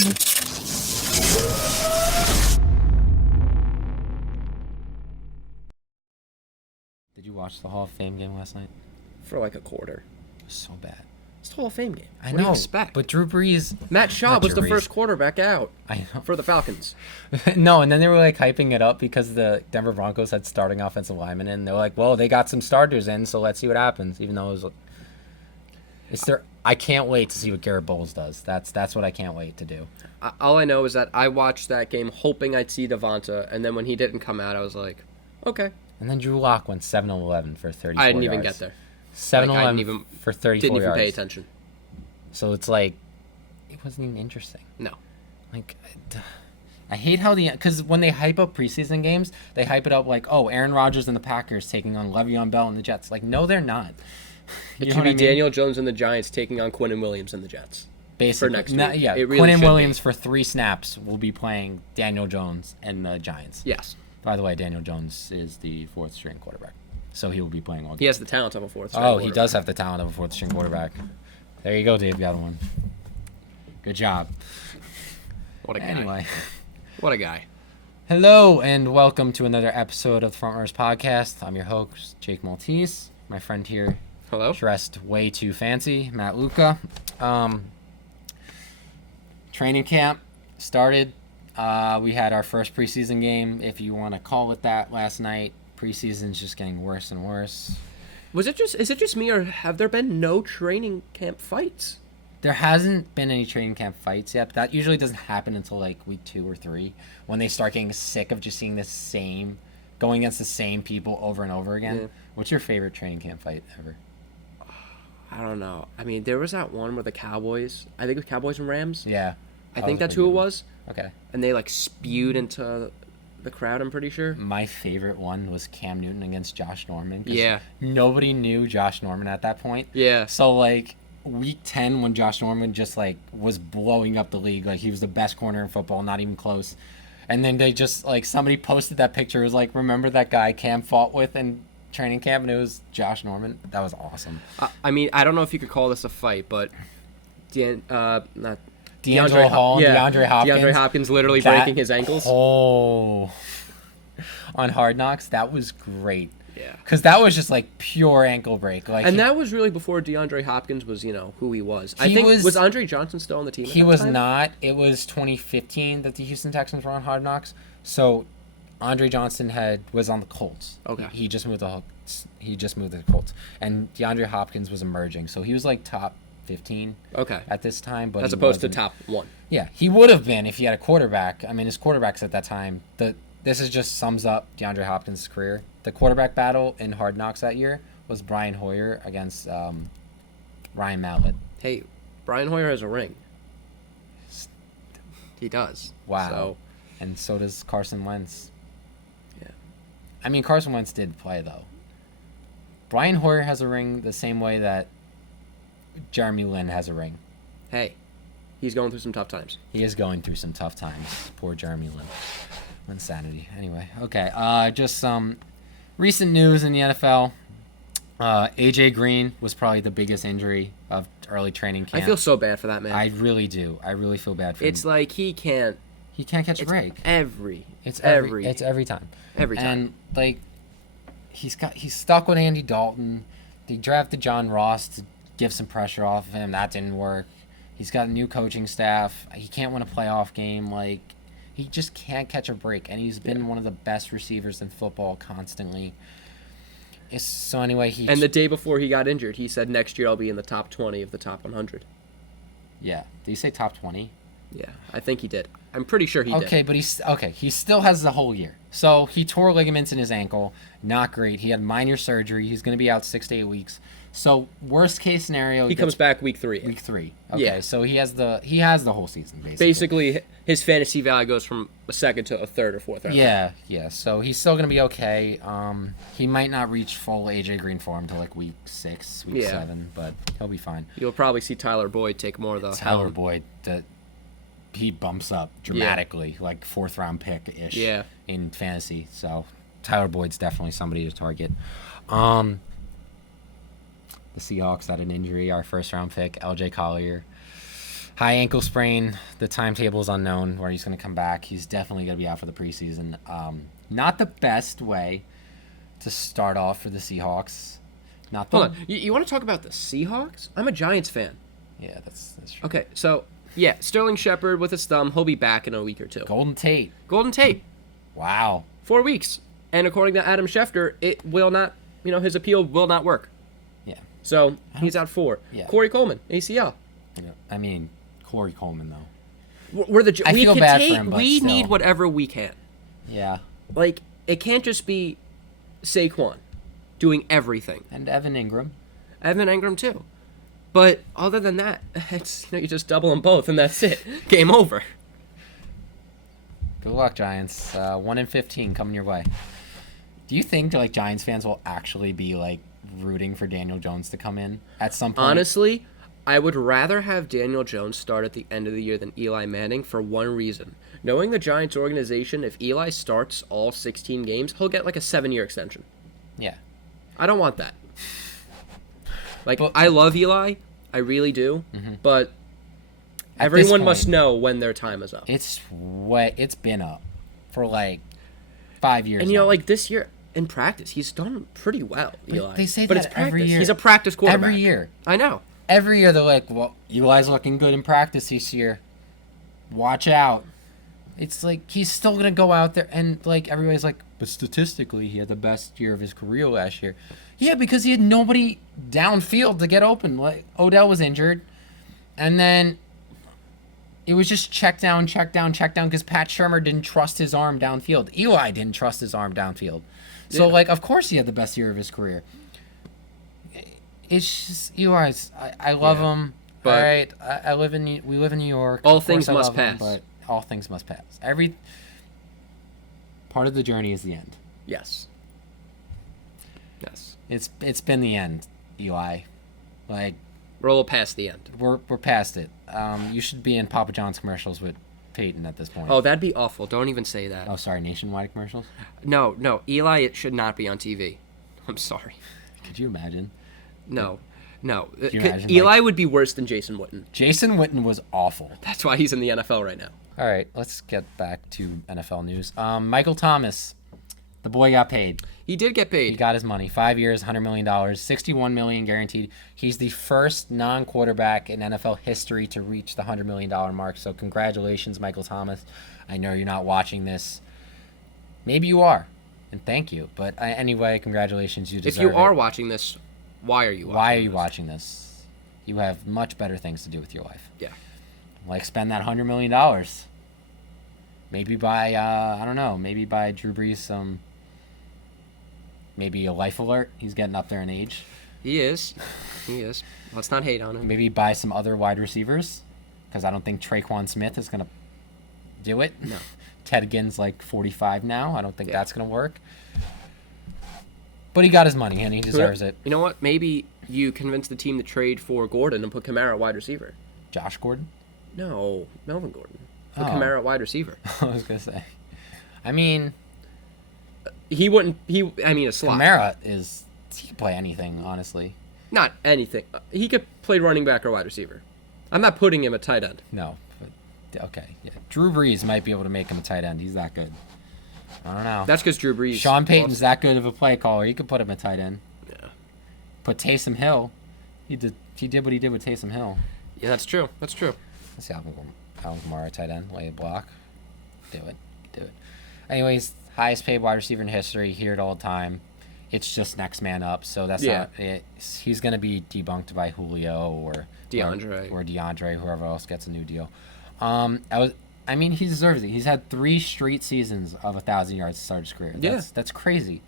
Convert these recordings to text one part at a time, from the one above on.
Did you watch the Hall of Fame game last night? For like a quarter. It was so bad. It's the Hall of Fame game. I What know, do you expect? but Drew Brees... Matt Schaub Not was Drew the Brees. first quarterback out I know. for the Falcons. No, and then they were like hyping it up because the Denver Broncos had starting offensive linemen in. They're like, well, they got some starters in, so let's see what happens. Even though I can't wait to see what Garrett Bowles does. That's what I can't wait to do. All I know is that I watched that game hoping I'd see Devonta, and then when he didn't come out, I was like, okay. And then Drew Lock went 7-11 for 34 I didn't yards. even get there. 7-11 for 34 Didn't even yards. pay attention. So it's like, it wasn't even interesting. No. Like, I hate how because when they hype up preseason games, they hype it up like, oh, Aaron Rodgers and the Packers taking on Le'Veon Bell and the Jets. Like, no, they're not. It should be Daniel Jones and the Giants taking on Quinnen Williams and the Jets. Basically, for next week. Yeah, it really Quinnen should Williams be. for 3 snaps will be playing Daniel Jones and the Giants. Yes. By the way, Daniel Jones is the 4th string quarterback, so he will be playing all games. He has the talent of a 4th string Oh, he does have the talent of a 4th string quarterback. There you go, Dave. Got one. Good job. What a guy. Anyway. What a guy. Hello, and welcome to another episode of the Frontrunners podcast. I'm your host, Jake Maltese. My friend here, Hello. dressed way too fancy, Matt Luca. Training camp started. We had our first preseason game, if you want to call it that, last night. Preseason's just getting worse and worse. Is it just me, or have there been no training camp fights? There hasn't been any training camp fights yet, but that usually doesn't happen until like week 2 or 3, when they start getting sick of just seeing going against the same people over and over again. Yeah. What's your favorite training camp fight ever? I don't know. I mean, there was that one with the Cowboys. I think it was Cowboys and Rams. Yeah. I think that's who it was. Okay. And they like spewed into the crowd, I'm pretty sure. My favorite one was Cam Newton against Josh Norman. 'Cause Yeah. nobody knew Josh Norman at that point. Yeah. So like week 10, when Josh Norman just like was blowing up the league, like he was the best corner in football, not even close. And then they just like somebody posted that picture. It was like, remember that guy Cam fought with in training camp, and it was Josh Norman. That was awesome. I mean, I don't know if you could call this a fight, but DeAngelo DeAndre Hall and DeAndre Hopkins. DeAndre Hopkins literally breaking his ankles. Oh, on Hard Knocks, that was great. Yeah. Because that was just like pure ankle break. Like, And that was really before DeAndre Hopkins was, who he was. I He think was- was Andre Johnson still on the team? At he that was time? not. It was 2015 that the Houston Texans were on Hard Knocks. So Andre Johnson was on the Colts. Okay. He just moved the Colts, and DeAndre Hopkins was emerging. So he was like top 15 Okay. at this time, but As he opposed to wasn't. top 1. Yeah, he would have been if he had a quarterback. I mean, his quarterbacks at that time. This is just sums up DeAndre Hopkins' career. The quarterback battle in Hard Knocks that year was Brian Hoyer against Ryan Mallett. Hey, Brian Hoyer has a ring. He does. Wow. So, And so does Carson Wentz. yeah. I mean, Carson Wentz did play, though. Brian Hoyer has a ring the same way that Jeremy Lin has a ring. Hey, he's going through some tough times. He is going through some tough times. Poor Jeremy Lin. Insanity. Anyway, okay. Just some recent news in the NFL. AJ Green was probably the biggest injury of early training camp. I feel so bad for that man. I really do. I really feel bad for him. It's like he can't catch a break. It's every time. Every time. And like he's stuck with Andy Dalton. They drafted John Ross to give some pressure off of him. That didn't work. He's got a new coaching staff. He can't win a playoff game. Like, he just can't catch a break. And he's been one of the best receivers in football constantly. So anyway, And the day before he got injured, he said, next year I'll be in the top 20 of the top 100. Yeah. Did he say top 20? Yeah, I think he did. I'm pretty sure he did. Okay, but he still has the whole year. So he tore ligaments in his ankle. Not great. He had minor surgery. He's going to be out 6 to 8 weeks. So worst case scenario, He comes back week 3. Week 3. Okay, Yeah. So he has the whole season basically. Basically, his fantasy value goes from a second to a third or fourth round. Yeah. So he's still gonna be okay. He might not reach full AJ Green form until like week 6, week 7, but he'll be fine. You'll probably see Tyler Boyd take more of the Tyler Boyd, he bumps up dramatically, like 4th round pick ish. Yeah. In fantasy. So Tyler Boyd's definitely somebody to target. The Seahawks had an injury. Our 1st round pick, LJ Collier. high ankle sprain. The timetable is unknown where he's going to come back. He's definitely going to be out for the preseason. Not the best way to start off for the Seahawks. Not the, Hold on. You want to talk about the Seahawks? I'm a Giants fan. Yeah, that's true. Okay, so, yeah, Sterling Shepard with his thumb. He'll be back in a week or two. Golden Tate. Golden Tate. Wow. 4 weeks. And according to Adam Schefter, it will not, his appeal will not work. Yeah. So, he's out 4. Yeah. Corey Coleman, ACL. I mean, Corey Coleman, though. I feel bad for him, but we still. need whatever we can. Yeah. Like, it can't just be Saquon doing everything. And Evan Ingram. Evan Ingram, too. But other than that, it's you just double them both, and that's it. Game over. Good luck, Giants. 1-15 coming your way. Do you think like Giants fans will actually be like rooting for Daniel Jones to come in at some point? Honestly, I would rather have Daniel Jones start at the end of the year than Eli Manning for one reason. Knowing the Giants organization, if Eli starts all 16 games, he'll get like a 7-year extension. Yeah. I don't want that. Like, I love Eli. I really do. Mm-hmm. But At everyone this must point, know when their time is up. It's been up for like 5 years. And, now. like this year in practice, he's done pretty well, Eli. They say but that it's practice. every year. He's a practice quarterback. Every year. I know. Every year they're like, well, Eli's looking good in practice this year. Watch out. It's like he's still going to go out there and like everybody's like, but statistically he had the best year of his career last year. Yeah, because he had nobody downfield to get open. Like Odell was injured. And then it was just check down because Pat Shurmur didn't trust his arm downfield. Eli didn't trust his arm downfield. So, like, of course he had the best year of his career. It's just Eli's. I love him. But all right, we live in New York. All Of course things I must love him, pass. but all things must pass. Every part of the journey is the end. Yes. Yes. It's been the end, Eli. Like We're a little past the end. we're past it. You should be in Papa John's commercials with Peyton at this point. Oh, that'd be awful. Don't even say that. Oh, sorry, nationwide commercials. No. Eli, it should not be on TV. I'm sorry. Could you imagine? No. you imagine, Eli would be worse than Jason Witten. Jason Witten was awful. That's why he's in the NFL right now. All right, let's get back to NFL news. Michael Thomas, the boy got paid. He did get paid. He got his money. 5 years, $100 million, $61 million guaranteed. He's the first non-quarterback in NFL history to reach the $100 million mark. So congratulations, Michael Thomas. I know you're not watching this. Maybe you are, and thank you. But anyway, congratulations. You deserve If you are it. watching this, why are you watching Why are you this? watching this? You have much better things to do with your life. Yeah. Like spend that $100 million. Maybe buy, I don't know, maybe buy Drew Brees some, maybe a life alert. He's getting up there in age. He is. Let's not hate on him. Maybe buy some other wide receivers, because I don't think Traquan Smith is going to do it. No. Ted Ginn's like 45 now. I don't think Yeah. that's going to work. But he got his money, and he deserves it. You know what? Maybe you convince the team to trade for Gordon and put Kamara at wide receiver. Josh Gordon? No, Melvin Gordon. Put Oh. Kamara at wide receiver. I was going to say. I mean, He wouldn't. A slot. Kamara he can play anything, honestly. Not anything. He could play running back or wide receiver. I'm not putting him at tight end. No. But, okay. Yeah. Drew Brees might be able to make him a tight end. He's that good. I don't know. That's because Drew Brees. Sean Payton's that good of a play caller. He could put him at tight end. Yeah. Put Taysom Hill. He did what he did with Taysom Hill. Yeah, that's true. Let's see Alvin Kamara at tight end. Lay a block. Do it. Anyways, highest paid wide receiver in history. Hear it all the time. It's just next man up. So that's not it. He's going to be debunked by Julio or DeAndre, whoever else gets a new deal. He deserves it. He's had 3 straight seasons of 1,000 yards to start his career. That's crazy.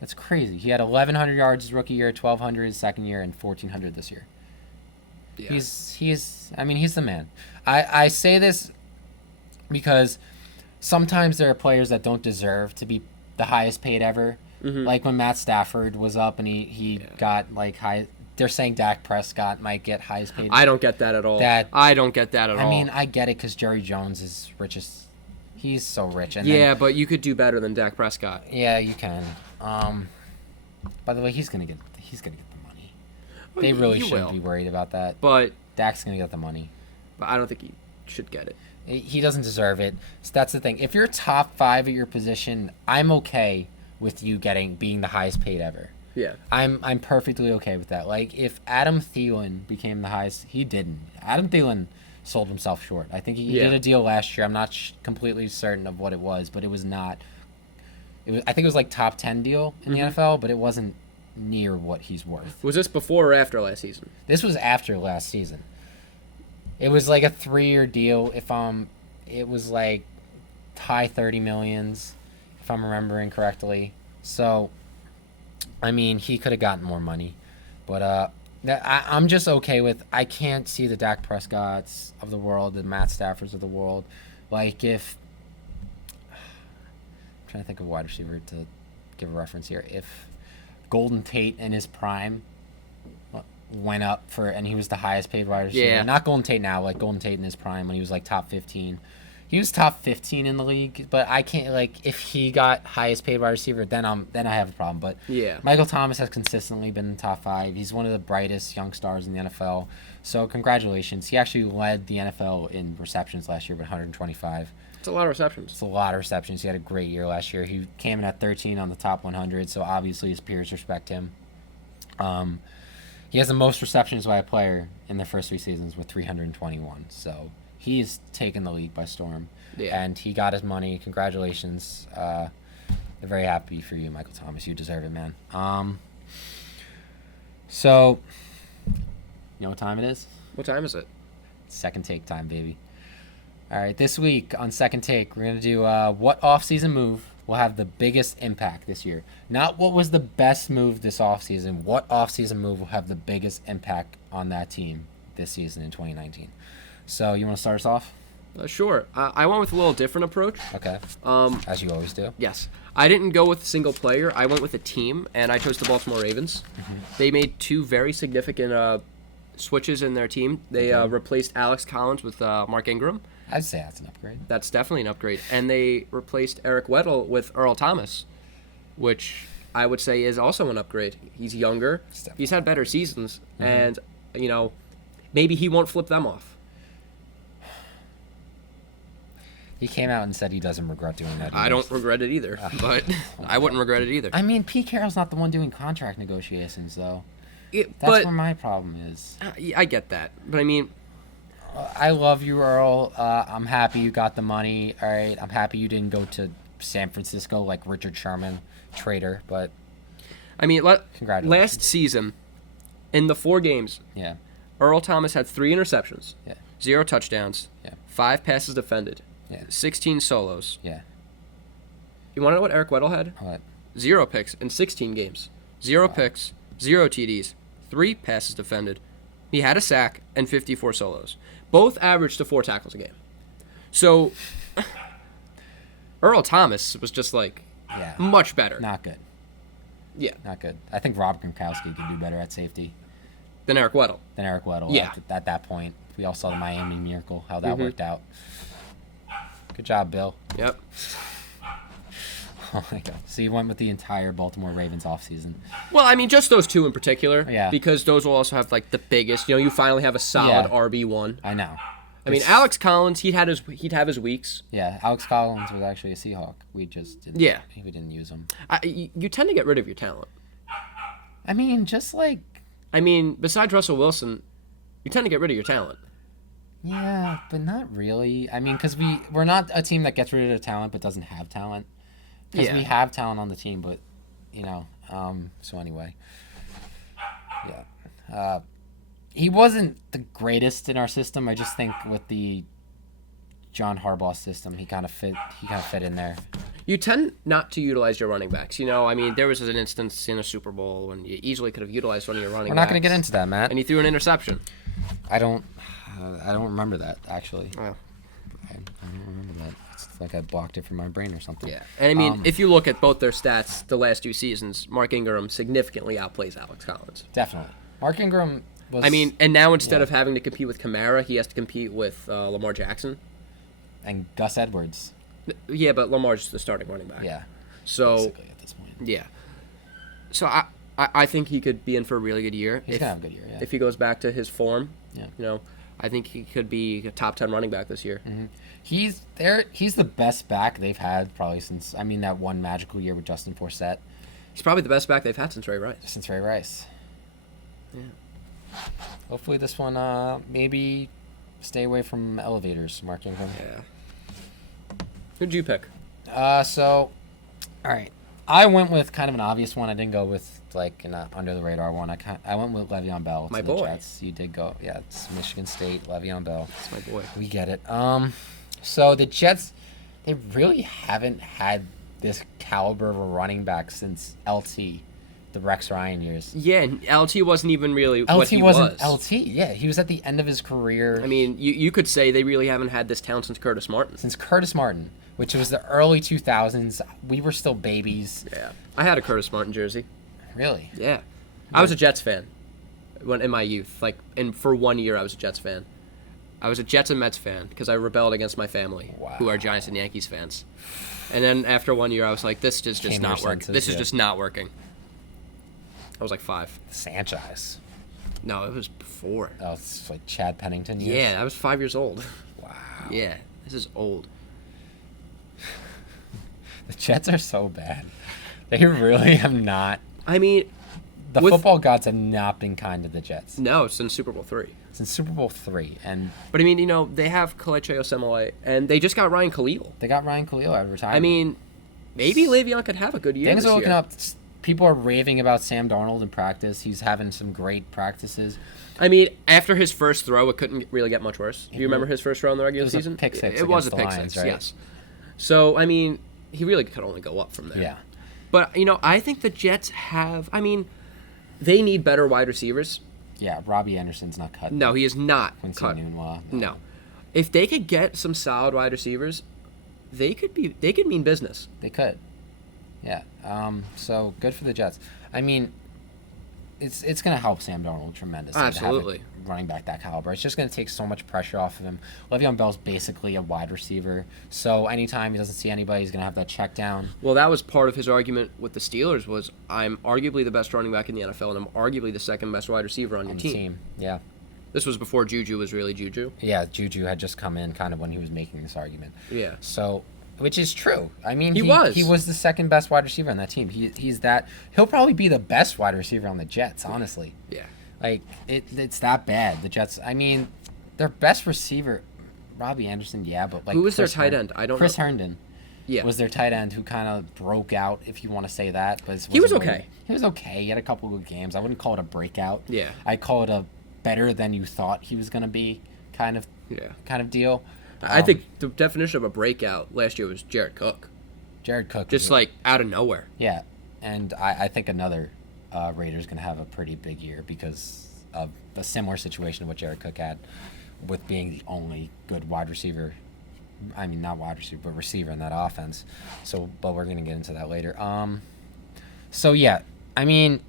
That's crazy. He had 1,100 yards his rookie year, 1,200 his second year, and 1,400 this year. Yeah. He's the man. I say this because sometimes there are players that don't deserve to be the highest paid ever. Mm-hmm. Like when Matt Stafford was up and he got like high. They're saying Dak Prescott might get highest paid. I don't get that at all. I don't get that at all. I mean, I get it because Jerry Jones is richest. He's so rich. And but you could do better than Dak Prescott. Yeah, you can. By the way, he's gonna get the money. Well, They really you shouldn't will. be worried about that. But Dak's gonna get the money. but I don't think he should get it. He doesn't deserve it. So that's the thing. If you're top 5 at your position, I'm okay with you being the highest paid ever. Yeah. I'm perfectly okay with that. Like, if Adam Thielen became the highest, he didn't. Adam Thielen sold himself short. I think he did a deal last year. I'm not completely certain of what it was, but it was not. I think it was like top 10 deal in the NFL, but it wasn't near what he's worth. Was this before or after last season? This was after last season. It was like a 3-year deal. It was like high 30 millions, if I'm remembering correctly. So, I mean, he could have gotten more money, but I'm just okay with. I can't see the Dak Prescotts of the world, the Matt Staffords of the world, like if. I'm trying to think of a wide receiver to give a reference here. If Golden Tate in his prime went up and he was the highest paid wide receiver. Yeah. Not Golden Tate now, like Golden Tate in his prime when he was like top 15. He was top 15 in the league, but I can't, like, if he got highest paid wide receiver, then I have a problem. But yeah, Michael Thomas has consistently been in the top 5. He's one of the brightest young stars in the NFL. So congratulations. He actually led the NFL in receptions last year with 125. it's a lot of receptions. It's a lot of receptions. He had a great year last year. He came in at 13 on the top 100, so obviously his peers respect him. He has the most receptions by a player in the first 3 seasons with 321. So he's taken the league by storm. Yeah. And he got his money. Congratulations. I'm very happy for you, Michael Thomas. You deserve it, man. So, you know what time it is? What time is it? Second take time, baby. All right, this week on Second Take, we're going to do what offseason move will have the biggest impact this year. Not what was the best move this offseason. What offseason move will have the biggest impact on that team this season in 2019. So you want to start us off? Sure. I went with a little different approach. Okay. As you always do. Yes. I didn't go with a single player. I went with a team, and I chose the Baltimore Ravens. Mm-hmm. They made 2 very significant switches in their team. They replaced Alex Collins with Mark Ingram. I'd say that's an upgrade. That's definitely an upgrade. And they replaced Eric Weddle with Earl Thomas, which I would say is also an upgrade. He's younger. He's had better seasons. Mm-hmm. And, maybe he won't flip them off. He came out and said he doesn't regret doing that. I don't regret it either, but I wouldn't regret it either. I mean, Pete Carroll's not the one doing contract negotiations, though. That's where my problem is. I get that, but I mean... I love you, Earl. I'm happy you got the money. All right, I'm happy you didn't go to San Francisco like Richard Sherman, traitor. But I mean, congratulations. Last season, in the 4 games, Earl Thomas had 3 interceptions, 0 touchdowns, 5 passes defended, 16 solos. Yeah. You want to know what Eric Weddle had? What? 0 picks in 16 games, 0 picks, 0 TDs, 3 passes defended. He had a sack and 54 solos. Both averaged to 4 tackles a game. So, Earl Thomas was just much better. Not good. Yeah. Not good. I think Rob Gronkowski could do better at safety. Than Eric Weddle. Yeah. At that point. We all saw the Miami Miracle, how that worked out. Good job, Bill. Yep. Oh my God. So you went with the entire Baltimore Ravens offseason. Well, I mean, just those 2 in particular. Yeah. Because those will also have, the biggest. You finally have a solid RB1. I know. I mean, Alex Collins, he'd have his weeks. Yeah, Alex Collins was actually a Seahawk. We just didn't. Yeah. We didn't use him. You tend to get rid of your talent. I mean, just like... I mean, besides Russell Wilson, you tend to get rid of your talent. Yeah, but not really. I mean, because we're not a team that gets rid of talent but doesn't have talent. Because we have talent on the team, but, so anyway. Yeah. He wasn't the greatest in our system. I just think with the John Harbaugh system, he kind of fit in there. You tend not to utilize your running backs. I mean, there was an instance in a Super Bowl when you easily could have utilized one of your running backs. We're not going to get into that, Matt. And he threw an interception. I don't remember that, actually. Oh. I don't remember that. It's like I blocked it from my brain or something. Yeah. And I mean, if you look at both their stats the last 2 seasons, Mark Ingram significantly outplays Alex Collins. Definitely. Mark Ingram was... I mean, and now instead of having to compete with Kamara, he has to compete with Lamar Jackson. And Gus Edwards. Yeah, but Lamar's the starting running back. Yeah. So, basically at this point. Yeah. So I think he could be in for a really good year. He's going to have a good year, yeah. If he goes back to his form. Yeah. I think he could be a top 10 running back this year. Mm-hmm. He's there. He's the best back they've had probably since, that one magical year with Justin Forsett. He's probably the best back they've had since Ray Rice. Since Ray Rice. Yeah. Hopefully this one, maybe stay away from elevators, Mark Ingram. Yeah. Who'd you pick? All right. I went with kind of an obvious one. I didn't go with like an under the radar one. I went with Le'Veon Bell. My to boy. The Jets. You did go. Yeah, it's Michigan State. Le'Veon Bell. That's my boy. We get it. So the Jets, they really haven't had this caliber of a running back since LT, the Rex Ryan years. Yeah, and LT wasn't even really what he wasn't was. LT. Yeah, he was at the end of his career. I mean, you could say they really haven't had this talent since Curtis Martin. Which was the early 2000s. We were still babies. Yeah. I had a Curtis Martin jersey. Really? Yeah. I was a Jets fan in my youth. And for 1 year, I was a Jets fan. I was a Jets and Mets fan because I rebelled against my family, who are Giants and Yankees fans. And then after 1 year, I was like, this is just not working. This is just not working. I was like 5. Sanchez. No, it was before. Oh, it's like Chad Pennington years? Yeah, I was 5 years old. Wow. Yeah, this is old. The Jets are so bad. They really have not. I mean, the football gods have not been kind to the Jets. No, since Super Bowl III. Since Super Bowl III, But I mean, they have Kelechi Osemele, and they just got Ryan Khalil. They got Ryan Khalil out of retirement. I mean, maybe Le'Veon could have a good year. Things are looking year. up. People are raving about Sam Darnold in practice. He's having some great practices. I mean, after his first throw, it couldn't really get much worse. Do you remember his first throw in the regular season? It was a pick six. It was a pick Lions, six, right? yes. So, I mean, he really could only go up from there. Yeah. But, I think the Jets have, they need better wide receivers. Yeah, Robbie Anderson's not cut. No, he is not Quincy cut. Nunwa. No. If they could get some solid wide receivers, they could mean business. They could. Yeah. So good for the Jets. I mean, it's going to help Sam Darnold tremendously. Absolutely. To have a running back that caliber. It's just going to take so much pressure off of him. Le'Veon Bell's basically a wide receiver, so anytime he doesn't see anybody, he's going to have that check down. Well, that was part of his argument with the Steelers was I'm arguably the best running back in the NFL, and I'm arguably the second best wide receiver on your team. Yeah. This was before Juju was really Juju. Yeah, Juju had just come in kind of when he was making this argument. Yeah. So, which is true. I mean, he was the second best wide receiver on that team. He'll probably be the best wide receiver on the Jets, honestly. Yeah. Like it's that bad. The Jets. I mean, their best receiver, Robbie Anderson. Yeah, but like who was their tight end? I don't know. Chris Herndon. Yeah. Was their tight end who kind of broke out, if you want to say that. But he was okay. He was okay. He had a couple of good games. I wouldn't call it a breakout. Yeah. I'd call it a better than you thought he was going to be kind of deal. I think the definition of a breakout last year was Jared Cook. Jared Cook. Just like out of nowhere. Yeah. And I think another Raiders going to have a pretty big year because of a similar situation to what Jared Cook had with being the only good wide receiver. I mean, not wide receiver, but receiver in that offense. So, but we're going to get into that later. So, yeah, I mean,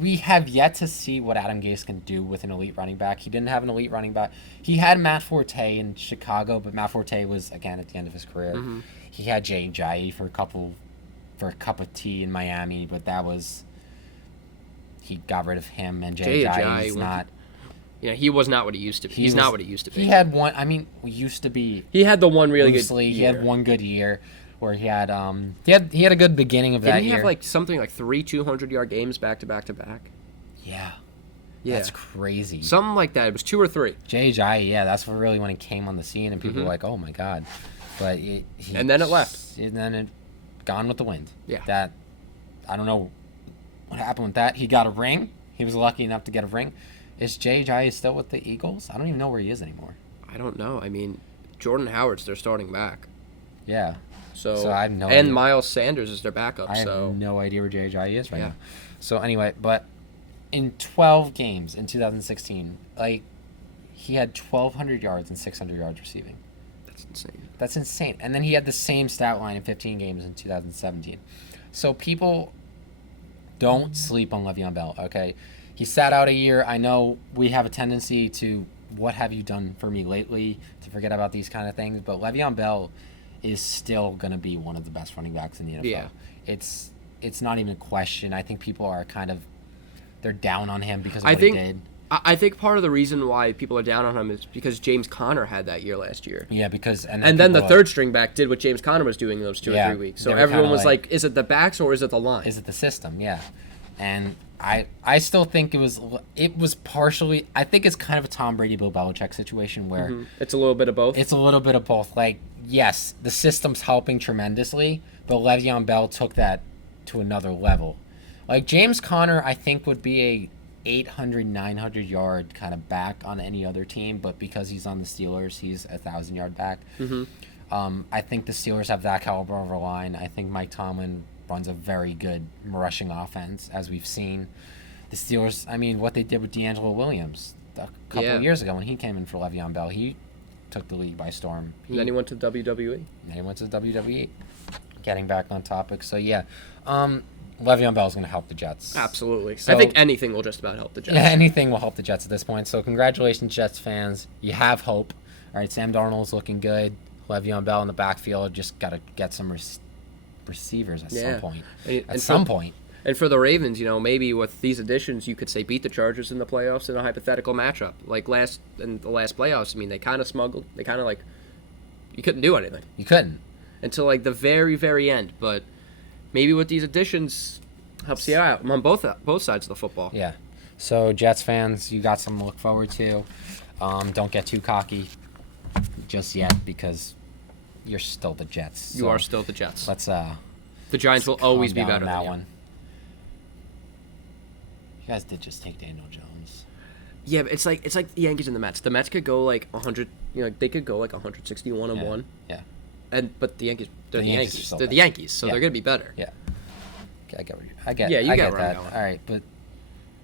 we have yet to see what Adam Gase can do with an elite running back. He didn't have an elite running back. He had Matt Forte in Chicago, but Matt Forte was, again, at the end of his career. Mm-hmm. He had Jay Ajayi for a cup of tea in Miami, but that was... He got rid of him, and Jay Ajayi is not... Yeah, he was not what he used to be. He's not what he used to be. He had one... I mean, used to be... He had the one really good year. He had one good year where he had he had a good beginning of that year. Didn't he have like something like 3 200-yard games back to back to back? Yeah. That's crazy. Something like that. It was 2 or 3. Jay Ajayi, yeah, that's really when he came on the scene, and people were like, "Oh my god!" But and then it left. And then it gone with the wind. Yeah. That I don't know what happened with that. He got a ring. He was lucky enough to get a ring. Is Jay Ajayi still with the Eagles? I don't even know where he is anymore. I don't know. I mean, Jordan Howard's their starting back. Yeah. So I have no idea. And Miles Sanders is their backup. I have no idea where Jay Ajayi is right now. So anyway, but in 12 games in 2016, like he had 1,200 yards and 600 yards receiving. That's insane. And then he had the same stat line in 15 games in 2017. So people don't sleep on Le'Veon Bell, okay? He sat out a year. I know we have a tendency to, what have you done for me lately, to forget about these kind of things, but Le'Veon Bell is still going to be one of the best running backs in the NFL. Yeah. It's not even a question. I think people are they're down on him because of what he did. I think part of the reason why people are down on him is because James Conner had that year last year. Yeah, because and then the third string back did what James Conner was doing in those 2 or 3 weeks. So everyone was like, is it the backs or is it the line? Is it the system? Yeah. And I still think it was partially. I think it's kind of a Tom Brady, Bill Belichick situation where it's a little bit of both. It's a little bit of both. Like, yes, the system's helping tremendously, but Le'Veon Bell took that to another level. Like, James Conner, I think, would be a 800, 900 yard kind of back on any other team, but because he's on the Steelers, he's a 1,000-yard back. I think the Steelers have that caliber of a line. I think Mike Tomlin runs a very good rushing offense, as we've seen. The Steelers, I mean, what they did with D'Angelo Williams a couple of years ago when he came in for Le'Veon Bell, he took the league by storm. And then he went to WWE. Then he went to WWE. Getting back on topic. So, yeah, Le'Veon Bell is going to help the Jets. Absolutely. So, I think anything will just about help the Jets. Yeah, anything will help the Jets at this point. So, congratulations, Jets fans. You have hope. All right, Sam Darnold's looking good. Le'Veon Bell in the backfield. Just got to get some receivers at some point. At some point. And for the Ravens, maybe with these additions, you could say beat the Chargers in the playoffs in a hypothetical matchup. Like in the last playoffs, I mean, they kind of smuggled. They kind of you couldn't do anything. You couldn't. Until the very, very end. But maybe with these additions, helps you out on both sides of the football. Yeah. So, Jets fans, you got something to look forward to. Don't get too cocky just yet because you're still the Jets. You are still the Jets. The Giants will always be better than that you. one. You guys did just take Daniel Jones. Yeah, but it's like the Yankees and the Mets. The Mets could go 100. They could go 161-1. Yeah. But the Yankees, they're the Yankees. They're better. the Yankees, so they're gonna be better. Yeah. Okay, I get. Yeah, you get where that. I'm going. All right, but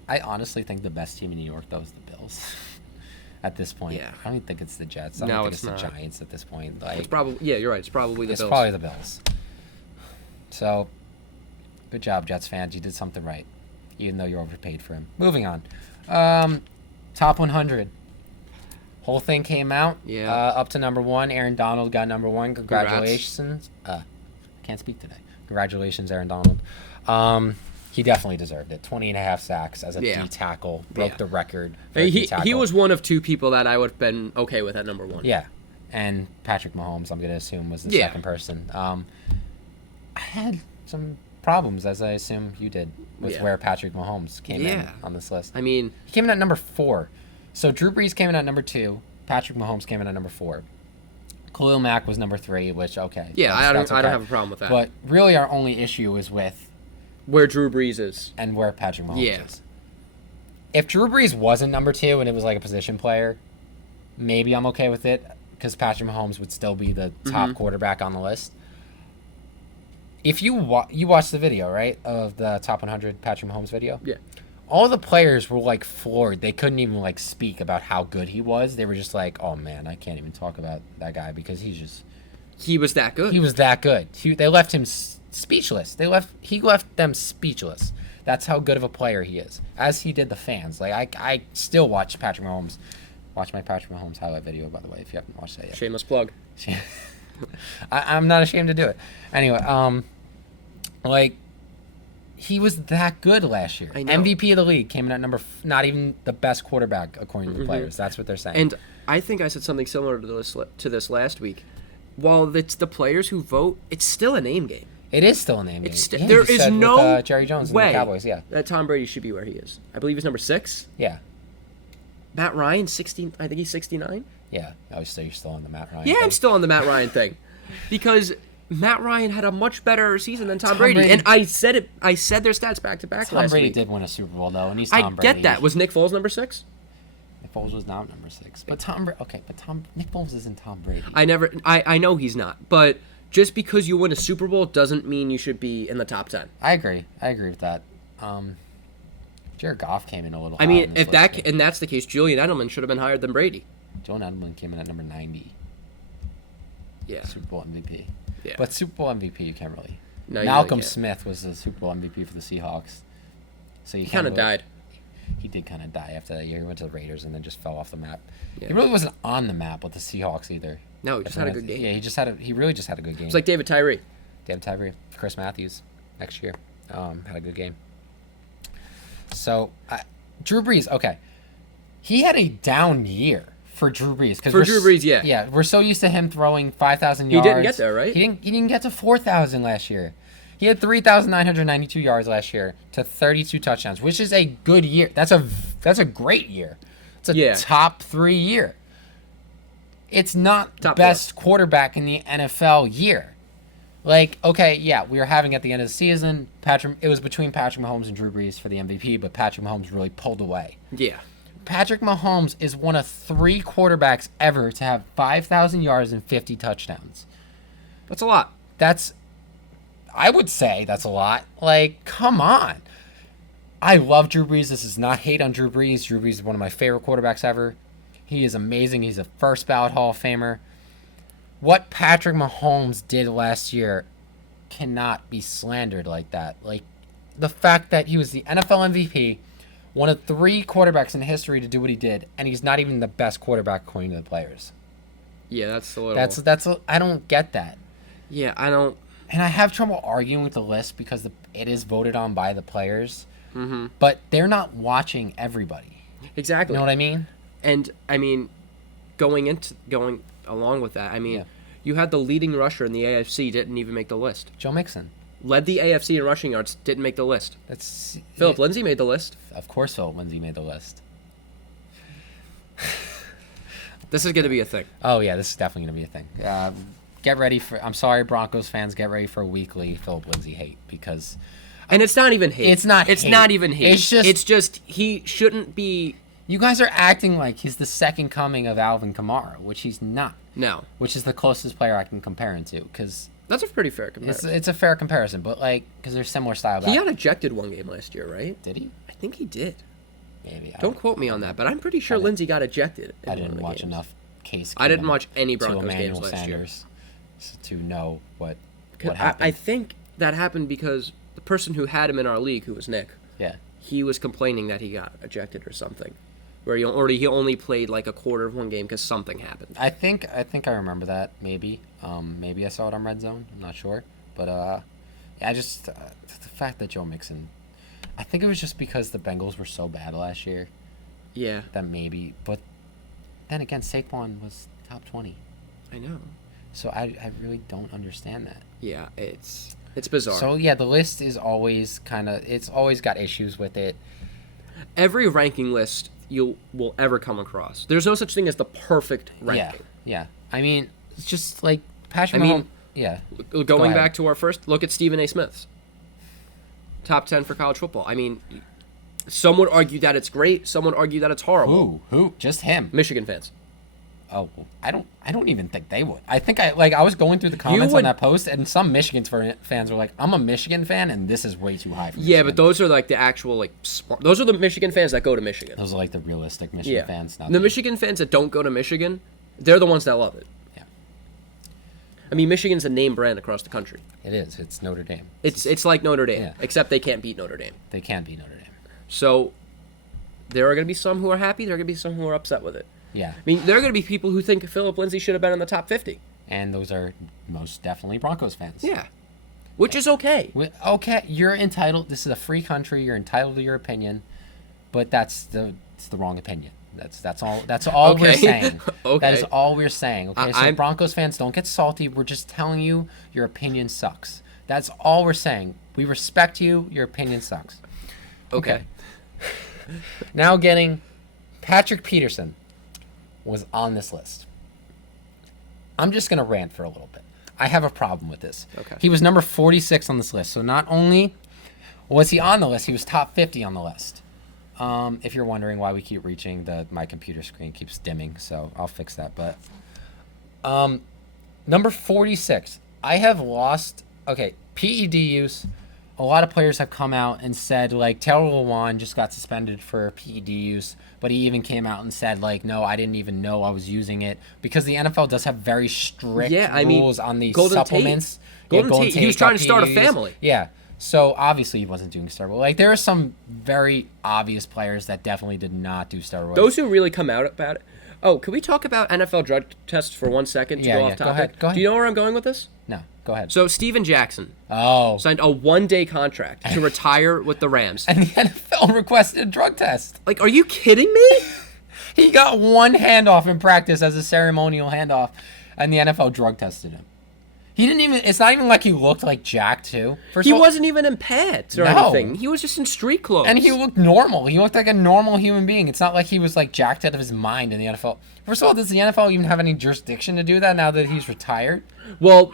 I honestly think the best team in New York though is the Bills. At this point, Yeah. I don't think it's the Jets. I don't think it's the Giants at this point. It's probably you're right. It's probably the Bills. It's probably the Bills. So, good job, Jets fans. You did something right, even though you're overpaid for him. Moving on. Top 100. Whole thing came out. Yeah. Up to number 1. Aaron Donald got number 1. Congratulations. Can't speak today. Congratulations, Aaron Donald. He definitely deserved it. 20.5 sacks as a D tackle. Broke the record. He was one of 2 people that I would have been okay with at number 1. Yeah. And Patrick Mahomes, I'm going to assume, was the second person. I had some problems, as I assume you did, with where Patrick Mahomes came in on this list. I mean, he came in at number 4. So Drew Brees came in at number 2. Patrick Mahomes came in at number 4. Khalil Mack was number 3, which, okay. Yeah, I don't have a problem with that. But really our only issue is with where Drew Brees is. And where Patrick Mahomes is. If Drew Brees wasn't number 2 and it was like a position player, maybe I'm okay with it because Patrick Mahomes would still be the top quarterback on the list. If you watched the video, right, of the top 100 Patrick Mahomes video? Yeah. All the players were floored. They couldn't even speak about how good he was. They were just like, "Oh man, I can't even talk about that guy because he was that good." He was that good. They left him speechless. He left them speechless. That's how good of a player he is. As he did the fans. I still watch Patrick Mahomes. Watch my Patrick Mahomes highlight video, by the way, if you haven't watched that yet. Shameless plug. I'm not ashamed to do it. Anyway, he was that good last year. I know. MVP of the league came in at not even the best quarterback according to the players. That's what they're saying. And I think I said something similar to this last week. While it's the players who vote, it's still a name game. It is still a name game. There is no with, Jerry Jones way and the Cowboys, that Tom Brady should be where he is. I believe he's number 6. Yeah. Matt Ryan, 16. I think he's 69. Yeah. Obviously, you're still on the Matt Ryan. Yeah, thing. I'm still on the Matt Ryan thing because Matt Ryan had a much better season than Tom Brady. And I said it. I said their stats back to back last week. Tom Brady did win a Super Bowl though, and he's Tom Brady. I get that. Was Nick Foles number 6? Nick Foles was not number 6, but Nick Foles isn't Tom Brady. I know he's not, but just because you win a Super Bowl doesn't mean you should be in the top 10. I agree with that. Jared Goff came in a little. I mean, if that's the case, Julian Edelman should have been higher than Brady. Julian Edelman came in at number 90. Yeah. Super Bowl MVP. Yeah. But Super Bowl MVP, you can't really. No, Malcolm really Smith was the Super Bowl MVP for the Seahawks. So he kind of died. He did kind of die after that year. He went to the Raiders and then just fell off the map. Yeah. He really wasn't on the map with the Seahawks either. No, he just had a good game. Yeah, he really just had a good game. It's like David Tyree. Chris Matthews next year had a good game. So, Drew Brees, okay. He had a down year for Drew Brees. For Drew Brees, yeah. Yeah, we're so used to him throwing 5,000 He yards. didn't get there, right? He didn't get to 4,000 last year. He had 3,992 yards last year to 32 touchdowns, which is a good year. That's a great year. It's a top 3 year. It's not Top best quarterback in the NFL year. Like, okay, yeah, we were having at the end of the season, it was between Patrick Mahomes and Drew Brees for the MVP, but Patrick Mahomes really pulled away. Yeah. Patrick Mahomes is one of 3 quarterbacks ever to have 5,000 yards and 50 touchdowns. That's a lot. I would say that's a lot. Like, come on. I love Drew Brees. This is not hate on Drew Brees. Drew Brees is one of my favorite quarterbacks ever. He is amazing. He's a first ballot Hall of Famer. What Patrick Mahomes did last year cannot be slandered like that. Like, the fact that he was the NFL MVP, one of 3 quarterbacks in history to do what he did, and he's not even the best quarterback according to the players. Yeah, that's a little... I don't get that. Yeah, I don't... And I have trouble arguing with the list because it is voted on by the players. Mm-hmm. But they're not watching everybody. Exactly. You know what I mean? And, I mean, going along with that, I mean, you had the leading rusher in the AFC didn't even make the list. Joe Mixon. Led the AFC in rushing yards, didn't make the list. That's Philip Lindsay made the list. Of course Philip Lindsay made the list. This is going to be a thing. Oh, yeah, this is definitely going to be a thing. Get ready for... I'm sorry, Broncos fans. Get ready for a weekly Philip Lindsay hate because... And it's not even hate. It's not even hate. It's just he shouldn't be... You guys are acting like he's the second coming of Alvin Kamara, which he's not. No. Which is the closest player I can compare him to because... That's a pretty fair comparison. It's a fair comparison, but like... Because they're similar style. He got ejected one game last year, right? Did he? I think he did. Maybe. Don't quote me on that, but I'm pretty sure Lindsay got ejected. I didn't watch enough Case I didn't watch any to Broncos games Emmanuel last year. Sanders to know what I happened. think that happened because the person who had him in our league, who was Nick, he was complaining that he got ejected or something, where he only played like a quarter of one game because something happened. I think I remember that maybe I saw it on Red Zone. I'm not sure, but I just the fact that Joe Mixon, I think it was just because the Bengals were so bad last year. Yeah. That maybe, but then again, Saquon was top 20. I know. So I really don't understand that. Yeah, it's bizarre. So yeah, the list is always it's always got issues with it. Every ranking list you will ever come across, there's no such thing as the perfect ranking. Yeah. I mean, it's just like Patrick Mahomes. Yeah. Going back to our first, look at Stephen A. Smith's top 10 for college football. I mean, some would argue that it's great. Some would argue that it's horrible. Who? Just him. Michigan fans. Oh, I don't even think they would. I think I was going through the comments on that post, and some Michigan fans were like, "I'm a Michigan fan, and this is way too high for me." Yeah, but those are like the actual smart. Those are the Michigan fans that go to Michigan. Those are like the realistic Michigan fans. Not the Michigan fans that don't go to Michigan, they're the ones that love it. Yeah. I mean, Michigan's a name brand across the country. It is. It's Notre Dame. It's like Notre Dame, except they can't beat Notre Dame. They can't beat Notre Dame. So there are going to be some who are happy. There are going to be some who are upset with it. Yeah. I mean, there are going to be people who think Philip Lindsay should have been in the top 50. And those are most definitely Broncos fans. Yeah. Which is okay. Okay, you're entitled. This is a free country. You're entitled to your opinion, but it's the wrong opinion. That's all Okay. we're saying. Okay. That is all we're saying. Okay, so I'm- Broncos fans, don't get salty. We're just telling you your opinion sucks. That's all we're saying. We respect you. Your opinion sucks. Okay. Now getting Patrick Peterson was on this list. I'm just going to rant for a little bit. I have a problem with this. Okay. He was number 46 on this list. So not only was he on the list, he was top 50 on the list. If you're wondering why we keep reaching, my computer screen keeps dimming, so I'll fix that. But number 46, I have lost... Okay, PED use... A lot of players have come out and said, like, Taylor Lewan just got suspended for PED use, but he even came out and said, like, no, I didn't even know I was using it, because the NFL does have very strict rules on these supplements. Golden Tate, he was trying to start a family. Yeah, so obviously he wasn't doing steroids. Like, there are some very obvious players that definitely did not do steroids. Those who really come out about it. Oh, can we talk about NFL drug tests for 1 second to go off topic? Go ahead. Do you know where I'm going with this? No, go ahead. So Steven Jackson signed a 1-day contract to retire with the Rams. And the NFL requested a drug test. Like, are you kidding me? He got one handoff in practice as a ceremonial handoff, and the NFL drug tested him. He didn't even. It's not even like he looked like Jack too. He wasn't even in pads or anything. He was just in street clothes. And he looked normal. He looked like a normal human being. It's not like he was like jacked out of his mind in the NFL. First of all, does the NFL even have any jurisdiction to do that now that he's retired? Well,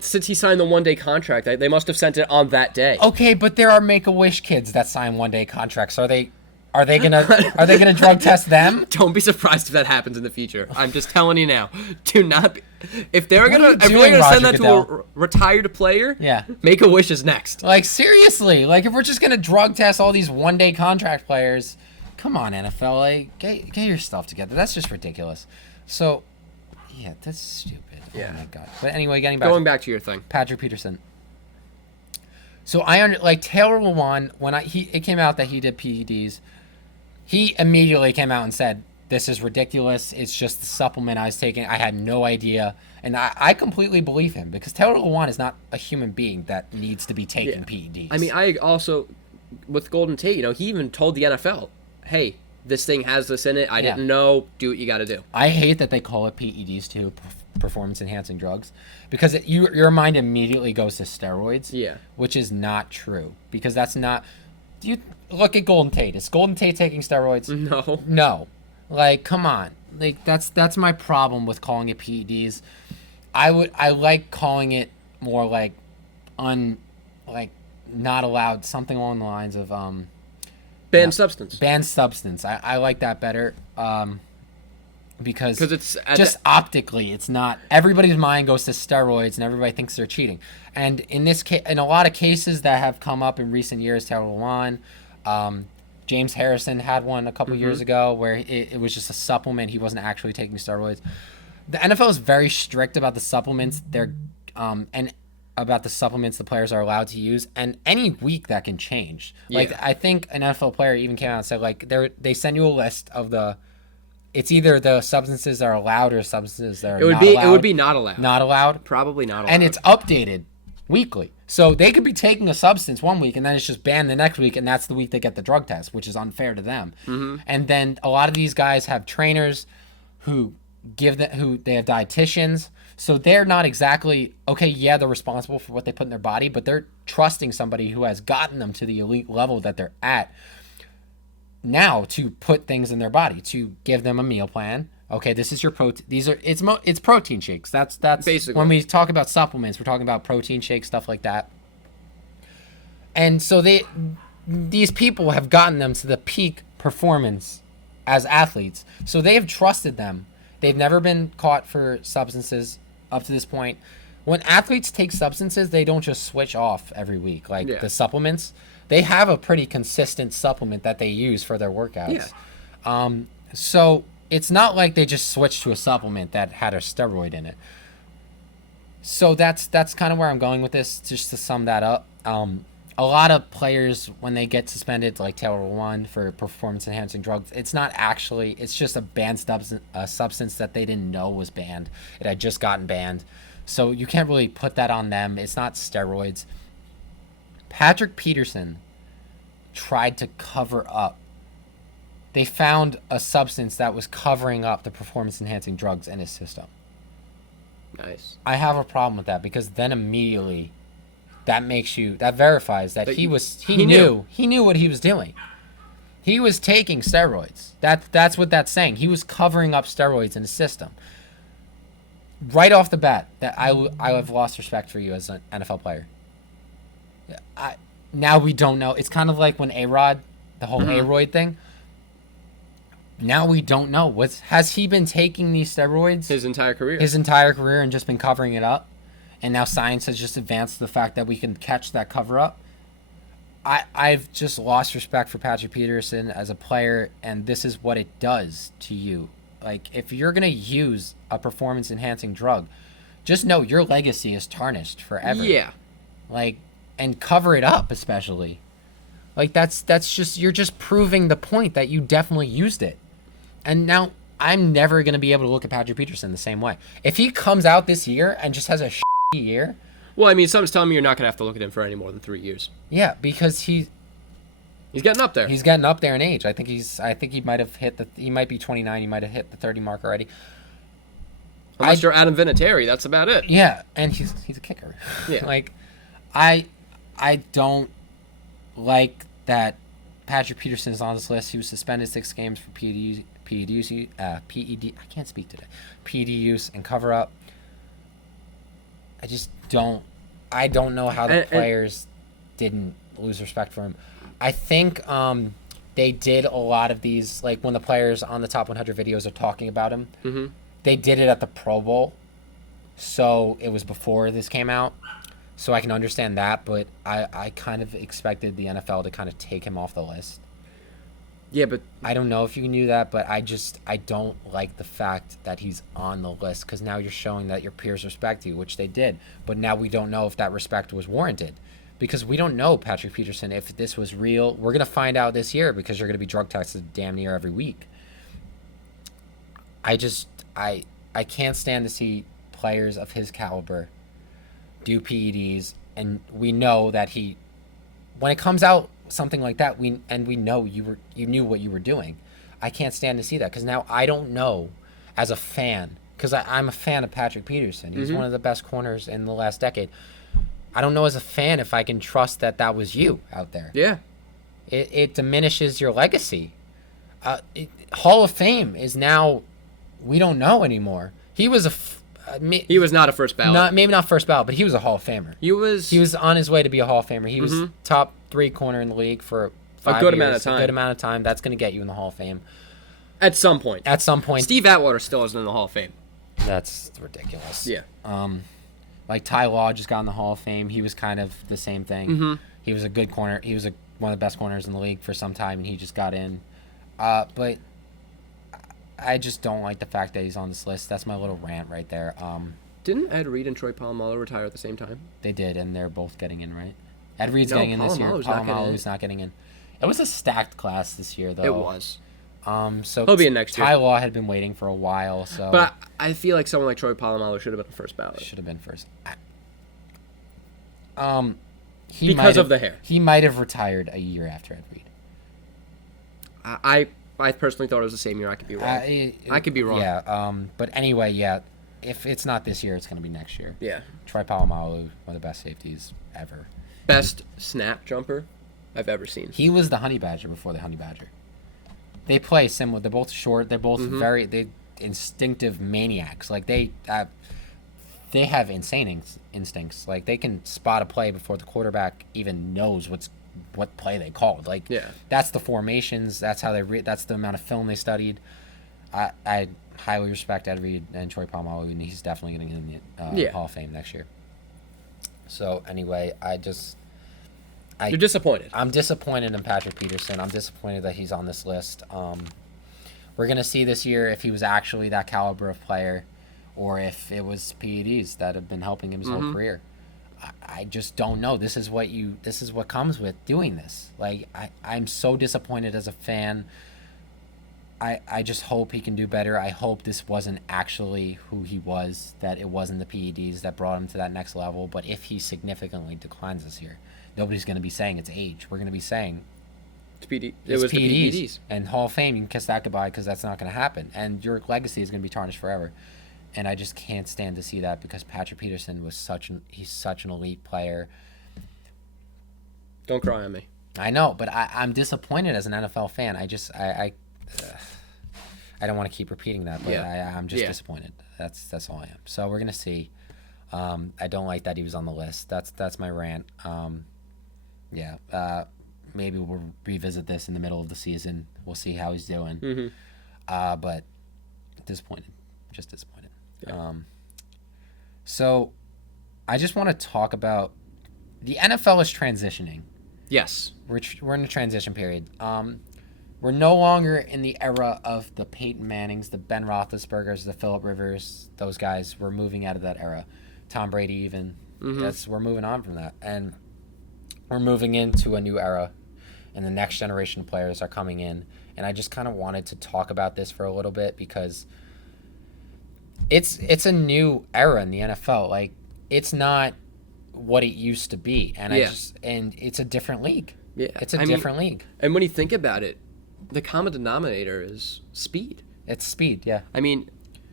since he signed the one-day contract, they must have sent it on that day. Okay, but there are Make-A-Wish kids that sign one-day contracts. Are they gonna drug test them? Don't be surprised if that happens in the future. I'm just telling you now. Do not be, if they're What are gonna you if doing, they're gonna send Roger that to a retired player, Yeah. Make-A-Wish is next. Like, seriously, like if we're just gonna drug test all these one-day contract players, come on, NFL, like get your stuff together. That's just ridiculous. So, yeah, that's stupid. Yeah. Oh my god. But anyway, Going back to your thing, Patrick Peterson. So Taylor Lewan, when it came out that he did PEDs, he immediately came out and said, "This is ridiculous. It's just the supplement I was taking. I had no idea." And I completely believe him because Taylor Lewan is not a human being that needs to be taking PEDs. I mean, I also with Golden Tate, he even told the NFL, "Hey, this thing has this in it. I didn't know. Do what you got to do." I hate that they call it PEDs too, performance-enhancing drugs, because your mind immediately goes to steroids. Yeah. Which is not true because that's not. You look at Golden Tate. Is Golden Tate taking steroids? No. No. Like, come on. Like that's my problem with calling it PEDs. I like calling it more like not allowed, something along the lines of banned substance. Banned substance. I like that better. Because it's just optically, it's not. Everybody's mind goes to steroids, and everybody thinks they're cheating. And in this case, in a lot of cases that have come up in recent years, Taylor Lewan, James Harrison had one a couple years ago where it was just a supplement. He wasn't actually taking steroids. The NFL is very strict about the supplements and about the supplements the players are allowed to use. And any week that can change. Yeah. Like I think an NFL player even came out and said like they send you a list of the. It's either the substances that are allowed or substances that are not allowed. It would be not allowed. Not allowed? Probably not allowed. And it's updated weekly. So they could be taking a substance one week and then it's just banned the next week, and that's the week they get the drug test, which is unfair to them. Mm-hmm. And then a lot of these guys have trainers who they have dietitians. So they're not exactly, okay, yeah, they're responsible for what they put in their body, but they're trusting somebody who has gotten them to the elite level that they're at now to put things in their body, to give them a meal plan. Okay, this is your protein. It's protein shakes. That's basically when we talk about supplements, we're talking about protein shakes, stuff like that. And so these people have gotten them to the peak performance as athletes. So they have trusted them. They've never been caught for substances up to this point. When athletes take substances, they don't just switch off every week. Like the supplements, they have a pretty consistent supplement that they use for their workouts. Yeah. So it's not like they just switched to a supplement that had a steroid in it. So that's kind of where I'm going with this, just to sum that up. A lot of players, when they get suspended, like Taylor Lewan, for performance-enhancing drugs, it's just a banned substance that they didn't know was banned. It had just gotten banned. So you can't really put that on them. It's not steroids. Patrick Peterson tried to cover up. They found a substance that was covering up the performance-enhancing drugs in his system. Nice. I have a problem with that because then immediately that verifies that he knew what he was doing. He was taking steroids. That's what that's saying. He was covering up steroids in his system. Right off the bat, that I have lost respect for you as an NFL player. Now we don't know. It's kind of like when A-Rod, the whole A-Roid thing. Now we don't know. Has he been taking these steroids his entire career and just been covering it up? And now science has just advanced to the fact that we can catch that cover up. I've just lost respect for Patrick Peterson as a player, and this is what it does to you. Like, if you're going to use a performance-enhancing drug, just know your legacy is tarnished forever. Yeah. Like, and cover it up, especially. Like, that's just, you're just proving the point that you definitely used it. And now, I'm never going to be able to look at Patrick Peterson the same way. If he comes out this year and just has a year. Well, I mean, something's telling me you're not going to have to look at him for any more than 3 years. Yeah, because He's getting up there. He's getting up there in age. I think he might have hit he might be 29. He might have hit the 30 mark already. Unless you're Adam Vinatieri, that's about it. Yeah, and he's a kicker. Yeah. Like, I don't like that Patrick Peterson is on this list. He was suspended 6 games for PED use. I can't speak today. PED use and cover up. I just don't. I don't know how the players didn't lose respect for him. I think they did a lot of these, like when the players on the top 100 videos are talking about him. Mm-hmm. They did it at the Pro Bowl, so it was before this came out. So I can understand that, but I kind of expected the NFL to kind of take him off the list. Yeah, but I don't know if you knew that, but I don't like the fact that he's on the list, because now you're showing that your peers respect you, which they did. But now we don't know if that respect was warranted, because we don't know, Patrick Peterson, if this was real. We're going to find out this year, because you're going to be drug tested damn near every week. I can't stand to see players of his caliber do PEDs, and we know that when it comes out something like that, we know you knew what you were doing. I can't stand to see that, because now I don't know as a fan, because I'm a fan of Patrick Peterson. He's one of the best corners in the last decade. I don't know as a fan if I can trust that was you out there. Yeah. It diminishes your legacy. Hall of Fame is now, we don't know anymore. He was he was not a first ballot. Maybe not first ballot, but he was a Hall of Famer. He was on his way to be a Hall of Famer. He was top 3 corner in the league for 5 a good years, amount of time. A good amount of time. That's going to get you in the Hall of Fame. At some point. Steve Atwater still isn't in the Hall of Fame. That's ridiculous. Yeah. Like Ty Law just got in the Hall of Fame. He was kind of the same thing. Mm-hmm. He was a good corner. He was one of the best corners in the league for some time, and he just got in. But I just don't like the fact that he's on this list. That's my little rant right there. Didn't Ed Reed and Troy Polamalu retire at the same time? They did, and they're both getting in, right? Ed Reed's getting in this year. Polamalu's not getting in. It was a stacked class this year, though. It was. So he'll be in next year. Ty Law had been waiting for a while, so. But I feel like someone like Troy Polamalu should have been the first ballot. Should have been first. Because of the hair. He might have retired a year after Ed Reed. I personally thought it was the same year. I could be wrong. I could be wrong. Yeah. But anyway, yeah. If it's not this year, it's going to be next year. Yeah. Troy Polamalu, one of the best safeties ever. Best snap jumper I've ever seen. He was the Honey Badger before the Honey Badger. They play similar. They're both short. They're both they instinctive maniacs. Like they have insane instincts. Like they can spot a play before the quarterback even knows what play they called. Like that's the formations. That's how that's the amount of film they studied. I highly respect Ed Reed and Troy Polamalu, and he's definitely going to get in the Hall of Fame next year. So anyway, You're disappointed. I'm disappointed in Patrick Peterson. I'm disappointed that he's on this list. We're going to see this year if he was actually that caliber of player, or if it was PEDs that have been helping him his whole career. I just don't know. This is what comes with doing this. Like I'm so disappointed as a fan. I just hope he can do better. I hope this wasn't actually who he was, that it wasn't the PEDs that brought him to that next level. But if he significantly declines this year, nobody's going to be saying it's age. We're going to be saying it was the PEDs. And Hall of Fame, you can kiss that goodbye, because that's not going to happen. And your legacy is going to be tarnished forever. And I just can't stand to see that, because Patrick Peterson was he's such an elite player. Don't cry on me. I know, but I'm disappointed as an NFL fan. I don't want to keep repeating that, but I'm just disappointed. That's all I am. So we're gonna see. I don't like that he was on the list. That's my rant. Maybe we'll revisit this in the middle of the season. We'll see how he's doing. But disappointed, just disappointed. Yeah. So I just want to talk about the NFL is transitioning. Yes, we're in a transition period. We're no longer in the era of the Peyton Mannings, the Ben Roethlisbergers, the Phillip Rivers, those guys. We're moving out of that era. Tom Brady even. We're moving on from that. And we're moving into a new era, and the next generation of players are coming in. And I just kind of wanted to talk about this for a little bit, because it's a new era in the NFL. Like, it's not what it used to be. And and it's a different league. Yeah. It's a different league. And when you think about it, the common denominator is speed. It's speed, yeah. I mean,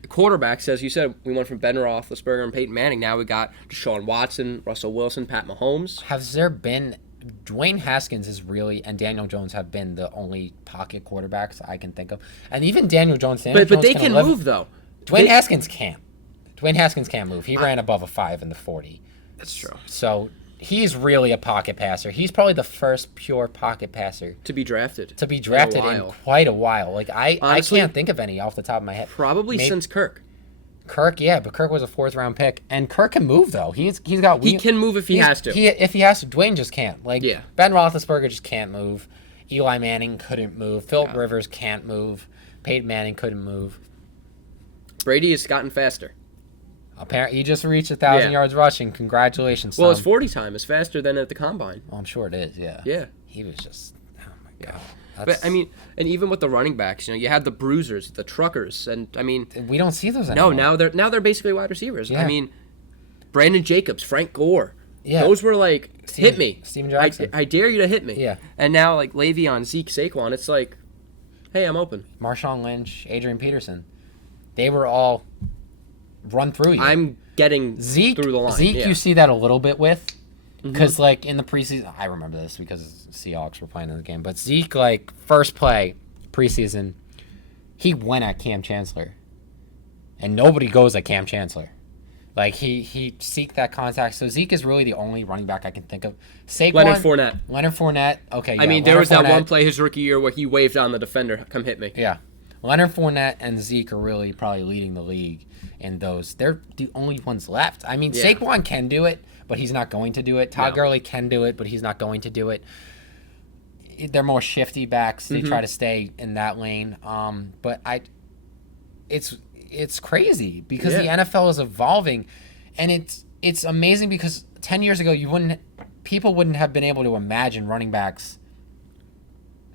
quarterbacks, as you said, we went from Ben Roethlisberger and Peyton Manning. Now we got Deshaun Watson, Russell Wilson, Pat Mahomes. Has there been Dwayne Haskins is really and Daniel Jones have been the only pocket quarterbacks I can think of, and even Daniel Jones. But they can move though. Dwayne Haskins can't. Dwayne Haskins can't move. He ran above a 5 in the 40. That's true. So he's really a pocket passer. He's probably the first pure pocket passer to be drafted. In quite a while. Like honestly, I can't think of any off the top of my head. Probably since Kirk. Kirk, yeah, but Kirk was a 4th-round pick, and Kirk can move though. He can move if he has to. If he has to, Dwayne just can't. Yeah. Ben Roethlisberger just can't move. Eli Manning couldn't move. Philip Rivers can't move. Peyton Manning couldn't move. Brady has gotten faster. Apparently, he just reached 1,000 yards rushing. Congratulations. Well, his 40 time is faster than at the combine. Well, I'm sure it is. Yeah. Yeah. He was just. Oh my god. But I mean, and even with the running backs, you had the bruisers, the truckers, and I mean, we don't see those anymore. No, now they're basically wide receivers. Yeah. I mean, Brandon Jacobs, Frank Gore. Yeah. Those were like, hit me. Steven Jackson. I dare you to hit me. Yeah. And now like Le'Veon, Zeke, Saquon, it's like, hey, I'm open. Marshawn Lynch, Adrian Peterson, they were all run through you. I'm getting Zeke through the line. Zeke, you see that a little bit with. Because, like, in the preseason, I remember this because Seahawks were playing in the game. But Zeke, like, first play, preseason, he went at Cam Chancellor. And nobody goes at Cam Chancellor. Like, he seeked that contact. So Zeke is really the only running back I can think of. Saquon, Leonard Fournette. Okay, I mean, there was that one play his rookie year where he waved on the defender, come hit me. Yeah. Leonard Fournette and Zeke are really probably leading the league in those. They're the only ones left. I mean, Saquon can do it, but he's not going to do it. Todd Gurley can do it, but he's not going to do it. They're more shifty backs. They try to stay in that lane. But it's crazy because the NFL is evolving, and it's amazing because 10 years ago people wouldn't have been able to imagine running backs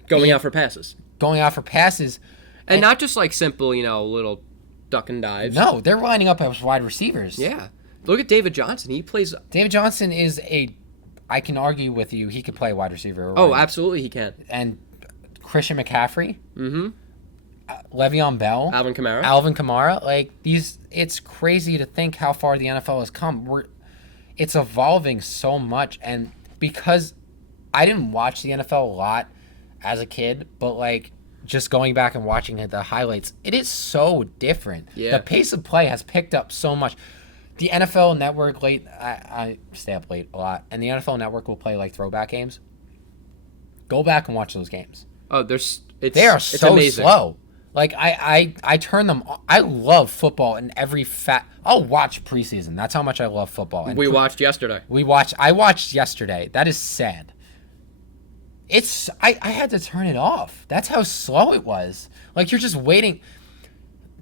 going out for passes. And not just like simple, little duck and dives. No, they're lining up as wide receivers. Yeah. Look at David Johnson. David Johnson is I can argue with you, he could play wide receiver. Oh, absolutely he can. And Christian McCaffrey. Mm-hmm. Le'Veon Bell. Alvin Kamara. Like, it's crazy to think how far the NFL has come. It's evolving so much. And because I didn't watch the NFL a lot as a kid, but, like, just going back and watching the highlights, it is so different. Yeah. The pace of play has picked up so much. The NFL Network I stay up late a lot, and the NFL Network will play like throwback games. Go back and watch those games. Oh, they are so amazing. Slow. Like I turn them on. I love football in every I'll watch preseason. That's how much I love football. And we watched yesterday. I watched yesterday. That is sad. I had to turn it off. That's how slow it was. Like, you're just waiting.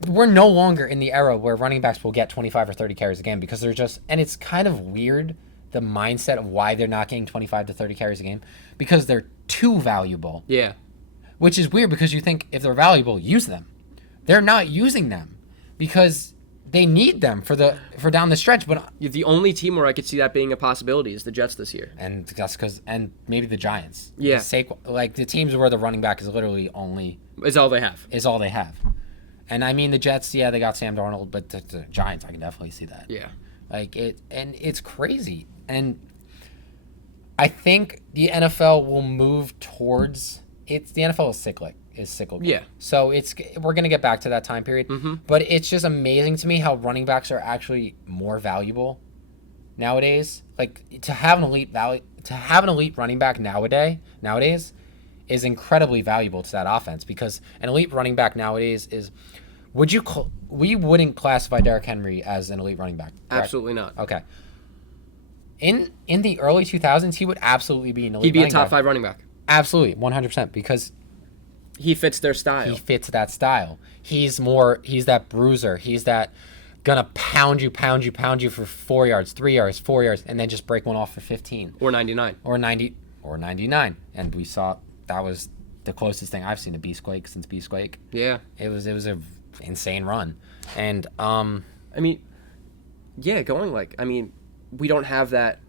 We're no longer in the era where running backs will get 25 or 30 carries a game because they're just, and it's kind of weird, the mindset of why they're not getting 25 to 30 carries a game, because they're too valuable. Yeah. Which is weird because you think if they're valuable, use them. They're not using them because they need them for down the stretch. But the only team where I could see that being a possibility is the Jets this year. And that's and maybe the Giants. Yeah. Like the teams where the running back is literally is all they have. And I mean the Jets, yeah, they got Sam Darnold, but the Giants, I can definitely see that. Yeah. Like it's crazy. And I think the NFL will move towards the NFL is cyclical. Yeah. So we're gonna get back to that time period. Mm-hmm. But it's just amazing to me how running backs are actually more valuable nowadays. Like to have an elite running back nowadays is incredibly valuable to that offense, because an elite running back nowadays is. We wouldn't classify Derrick Henry as an elite running back. Correct? Absolutely not. Okay. In the early 2000s, he would absolutely be an elite. He'd be a top 5 running back. Absolutely, 100%, because he fits their style. He fits that style. He's that bruiser. He's that gonna pound you for 4 yards, 3 yards, 4 yards, and then just break one off for 15. Or 99. Or 99. And we saw that was the closest thing I've seen to Beastquake since Beastquake. Yeah. It was a insane run. And I mean, yeah, we don't have that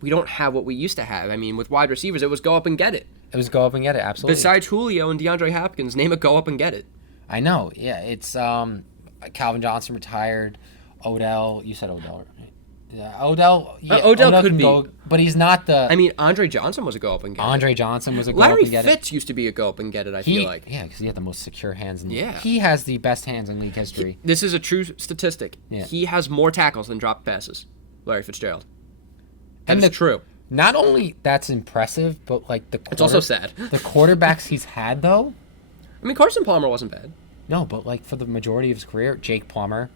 we don't have what we used to have. I mean, with wide receivers, it was go up and get it. It was go up and get it, absolutely. Besides Julio and DeAndre Hopkins, name a go up and get it. I know. Yeah, it's Calvin Johnson retired. Odell, you said Odell, right? Yeah, Odell. Yeah, Odell could can be, go, but he's not the. I mean, Andre Johnson was a go up and get it. Andre Johnson was a go Larry up and get Fitz used to be a go up and get it. I he, feel like. Yeah, because he had the most secure hands in the Yeah. league. He has the best hands in league history. This is a true statistic. Yeah. He has more tackles than dropped passes. Larry Fitzgerald. And That's true. Not only that's impressive, but like It's also sad. The quarterbacks he's had though. I mean, Carson Palmer wasn't bad. No, but like for the majority of his career, Jake Plummer.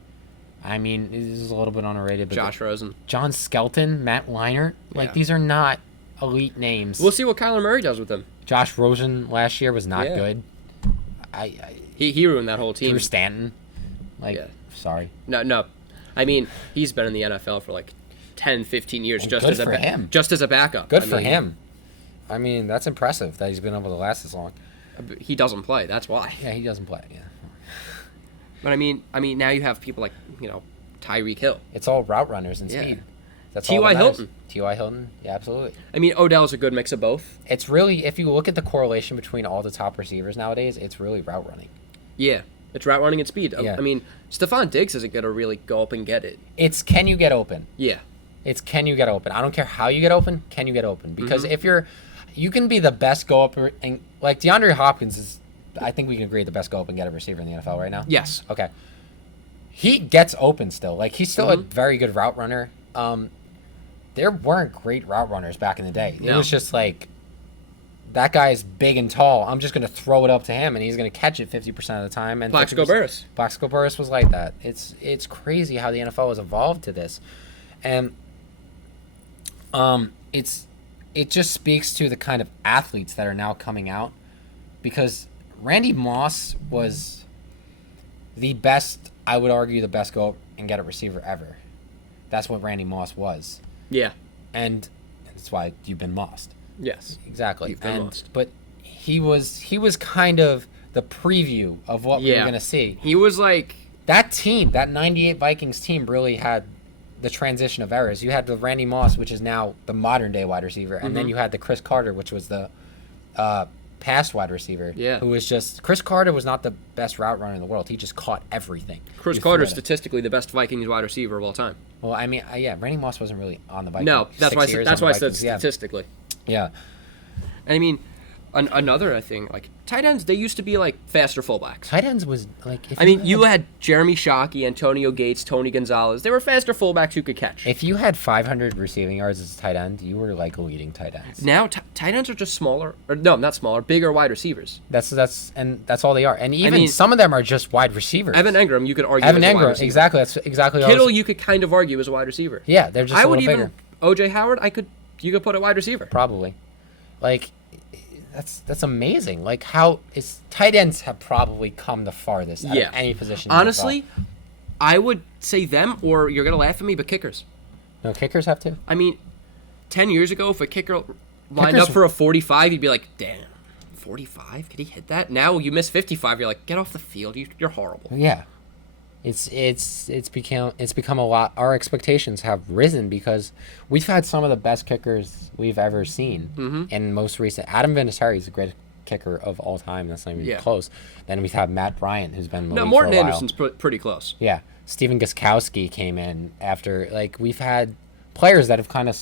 I mean, this is a little bit underrated, but Josh Rosen. John Skelton, Matt Leinart, like Yeah. these are not elite names. We'll see what Kyler Murray does with him. Josh Rosen last year was not Yeah. good. He ruined that whole team. Drew Stanton, like, Yeah. sorry. No. I mean, he's been in the NFL for like 10, 15 years Well, just good as for him. Just as a backup. Good I for mean, him. I mean, that's impressive that he's been able to last this long. He doesn't play. That's why. Yeah, he doesn't play. Yeah, But I mean, now you have people like Tyreek Hill. it's all route runners and Yeah. speed. That's T.Y. all that matters. Hilton. T.Y. Hilton, yeah, absolutely. I mean, Odell's a good mix of both. It's really, if you look at the correlation between all the top receivers nowadays, it's really route running. Yeah, it's route running and speed. Yeah. I mean, Stephon Diggs isn't gonna really go up and get it. It's can you get open? Yeah. It's can you get open? I don't care how you get open. Can you get open? Because Mm-hmm. if you can be the best go up and like DeAndre Hopkins is, I think we can agree the best go up and get a receiver in the NFL right now. Yes. Okay. He gets open still. Like he's still a Mm-hmm. very good route runner. There weren't great route runners back in the day. It No. was just like that guy's big and tall. I'm just gonna throw it up to him and he's gonna catch it 50% of the time. And Plaxico Burress. Plaxico Burress was like that. It's crazy how the NFL has evolved to this, and it just speaks to the kind of athletes that are now coming out, because Randy Moss was the best, I would argue, the best go and get a receiver ever. That's what Randy Moss was, Yeah. and that's why you've been mossed. Yes. Exactly. You've been mossed. But he was kind of the preview of what we were gonna see. He was like, That team, that 98 Vikings team, really had the transition of eras. You had the Randy Moss, which is now the modern day wide receiver, and then you had the Chris Carter, which was the past wide receiver. Yeah. Who was just Chris Carter was not the best route runner in the world. He just caught everything. Chris You Carter's threw it. statistically the best Vikings wide receiver of all time. Well, I mean, yeah, Randy Moss wasn't really on the Vikings. No, that's 6 why. years That's on why the I said Vikings, yeah. statistically. Yeah. And I mean, another thing, like tight ends, they used to be like faster fullbacks. Tight ends was like. If I mean, you had Jeremy Shockey, Antonio Gates, Tony Gonzalez. They were faster fullbacks who could catch. If you had 500 receiving yards as a tight end, you were like leading tight ends. Now tight ends are just smaller, or no, not smaller, bigger wide receivers. That's all they are, and even mean, some of them are just wide receivers. Evan Engram, you could argue. Evan as a wide Engram, receiver. exactly. That's exactly. Kittle, you could kind of argue as a wide receiver. Yeah, they're just I a would little even bigger, OJ Howard. You could put a wide receiver. probably. Like, that's amazing. Like how tight ends have probably come the farthest out Yeah. of any position. in the Honestly, I would say them, or you're gonna laugh at me, but kickers. NFL. No, kickers have to. I mean, 10 years ago, if a kicker lined Kickers- up for a 45, you'd be like, damn, 45? Could he hit that? Now you miss 55, you're like, get off the field. You're horrible. Yeah, it's become a lot. Our expectations have risen because we've had some of the best kickers we've ever seen. Mm-hmm. And most recent, Adam Vinatieri is the greatest kicker of all time. That's not even Yeah. close. Then we've had Matt Bryant, who's been in the No, league Morton for a while. Anderson's pretty close. Yeah, Steven Gostkowski came in after. Like we've had players that have kind of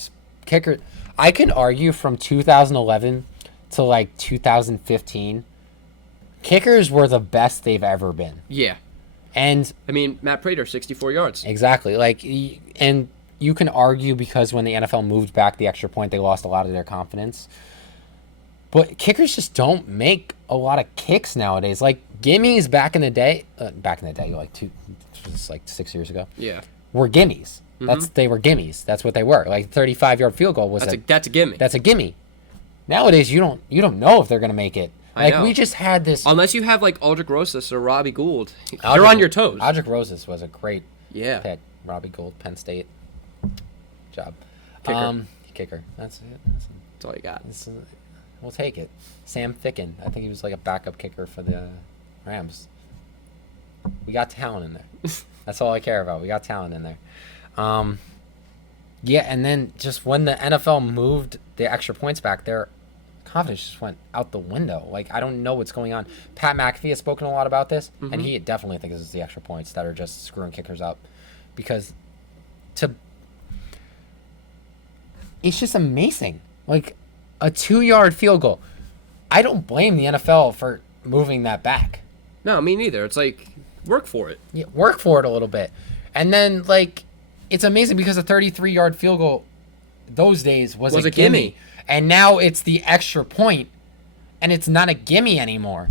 kicker. I can argue from 2011 to like 2015, kickers were the best they've ever been. Yeah. And I mean, Matt Prater, 64 yards. exactly, like, and you can argue because when the NFL moved back the extra point, they lost a lot of their confidence. But kickers just don't make a lot of kicks nowadays. Like gimmies back in the day, like 6 years ago, Yeah. were gimmies. They were gimmies. That's what they were. Like 35-yard field goal was That's a gimme. that's a gimme. Nowadays, you don't know if they're gonna make it. I Like know. we just had this. Unless you have like Aldrich Rosas or Robbie Gould. You're on your toes. Aldrich Rosas was a great Yeah. pick. Robbie Gould, Penn State. Job. Kicker. Kicker. That's it. That's all you got. We'll take it. Sam Ficken. I think he was like a backup kicker for the Rams. We got talent in there. That's all I care about. We got talent in there. Yeah, and then just when the NFL moved the extra points back, their confidence just went out the window. Like, I don't know what's going on. Pat McAfee has spoken a lot about this, and he definitely thinks it's the extra points that are just screwing kickers up. Because it's just amazing. Like, a 2-yard field goal. I don't blame the NFL for moving that back. No, me neither. It's like, work for it. Yeah, work for it a little bit. And then, like, it's amazing because a 33-yard field goal those days was a gimme. And now it's the extra point, and it's not a gimme anymore.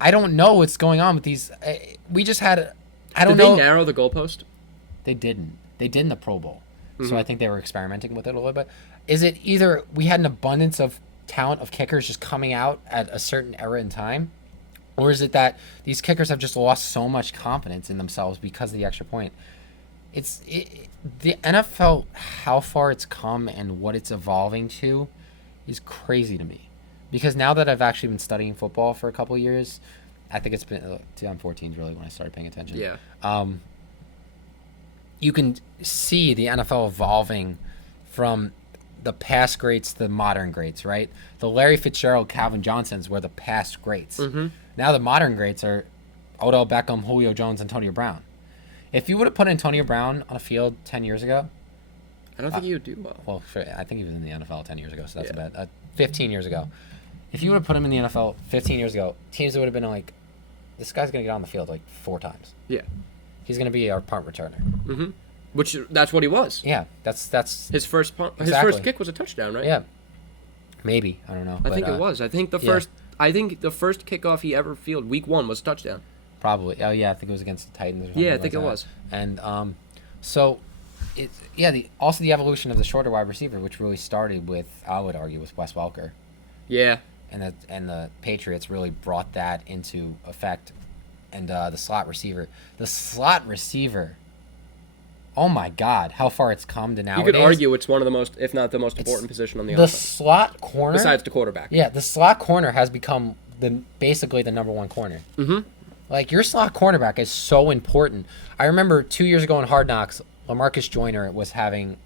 I don't know what's going on with these. We just had, I don't know. Did they narrow the goalpost? They didn't. They did in the Pro Bowl. So I think they were experimenting with it a little bit. Is it either we had an abundance of talent of kickers just coming out at a certain era in time, or is it that these kickers have just lost so much confidence in themselves because of the extra point? The NFL, how far it's come and what it's evolving to is crazy to me. Because now that I've actually been studying football for a couple of years, I think it's been 2014 is really when I started paying attention. Yeah. You can see the NFL evolving from the past greats to the modern greats, right? The Larry Fitzgerald, Calvin Johnsons were the past greats. Now the modern greats are Odell Beckham, Julio Jones, Antonio Brown. If you would have put Antonio Brown on a field 10 years ago, I don't think he would do well. Well, I think he was in the NFL 10 years ago, so that's a bad. 15 years ago. If you would have put him in the NFL 15 years ago, teams would have been like, this guy's going to get on the field like 4 times. Yeah. He's going to be our punt returner. Which, that's what he was. Yeah, that's His first punt, Exactly. His first kick was a touchdown, right? Yeah. Maybe. I don't know. I think it was. I think the first kickoff he ever fielded, week 1, was a touchdown. Probably. Oh, yeah, I think it was against the Titans or something. Yeah, I like think it that. was. And so, it's also the evolution of the shorter wide receiver, which really started with, I would argue, with Wes Welker. Yeah. And the Patriots really brought that into effect. And the slot receiver. The slot receiver, oh my God, how far it's come to nowadays. You could argue it's one of the most, if not the most important position on the The offense. slot corner, Besides the quarterback. yeah, the slot corner has become basically the number 1 corner. Like, your slot cornerback is so important. I remember 2 years ago in Hard Knocks, LaMarcus Joyner was having,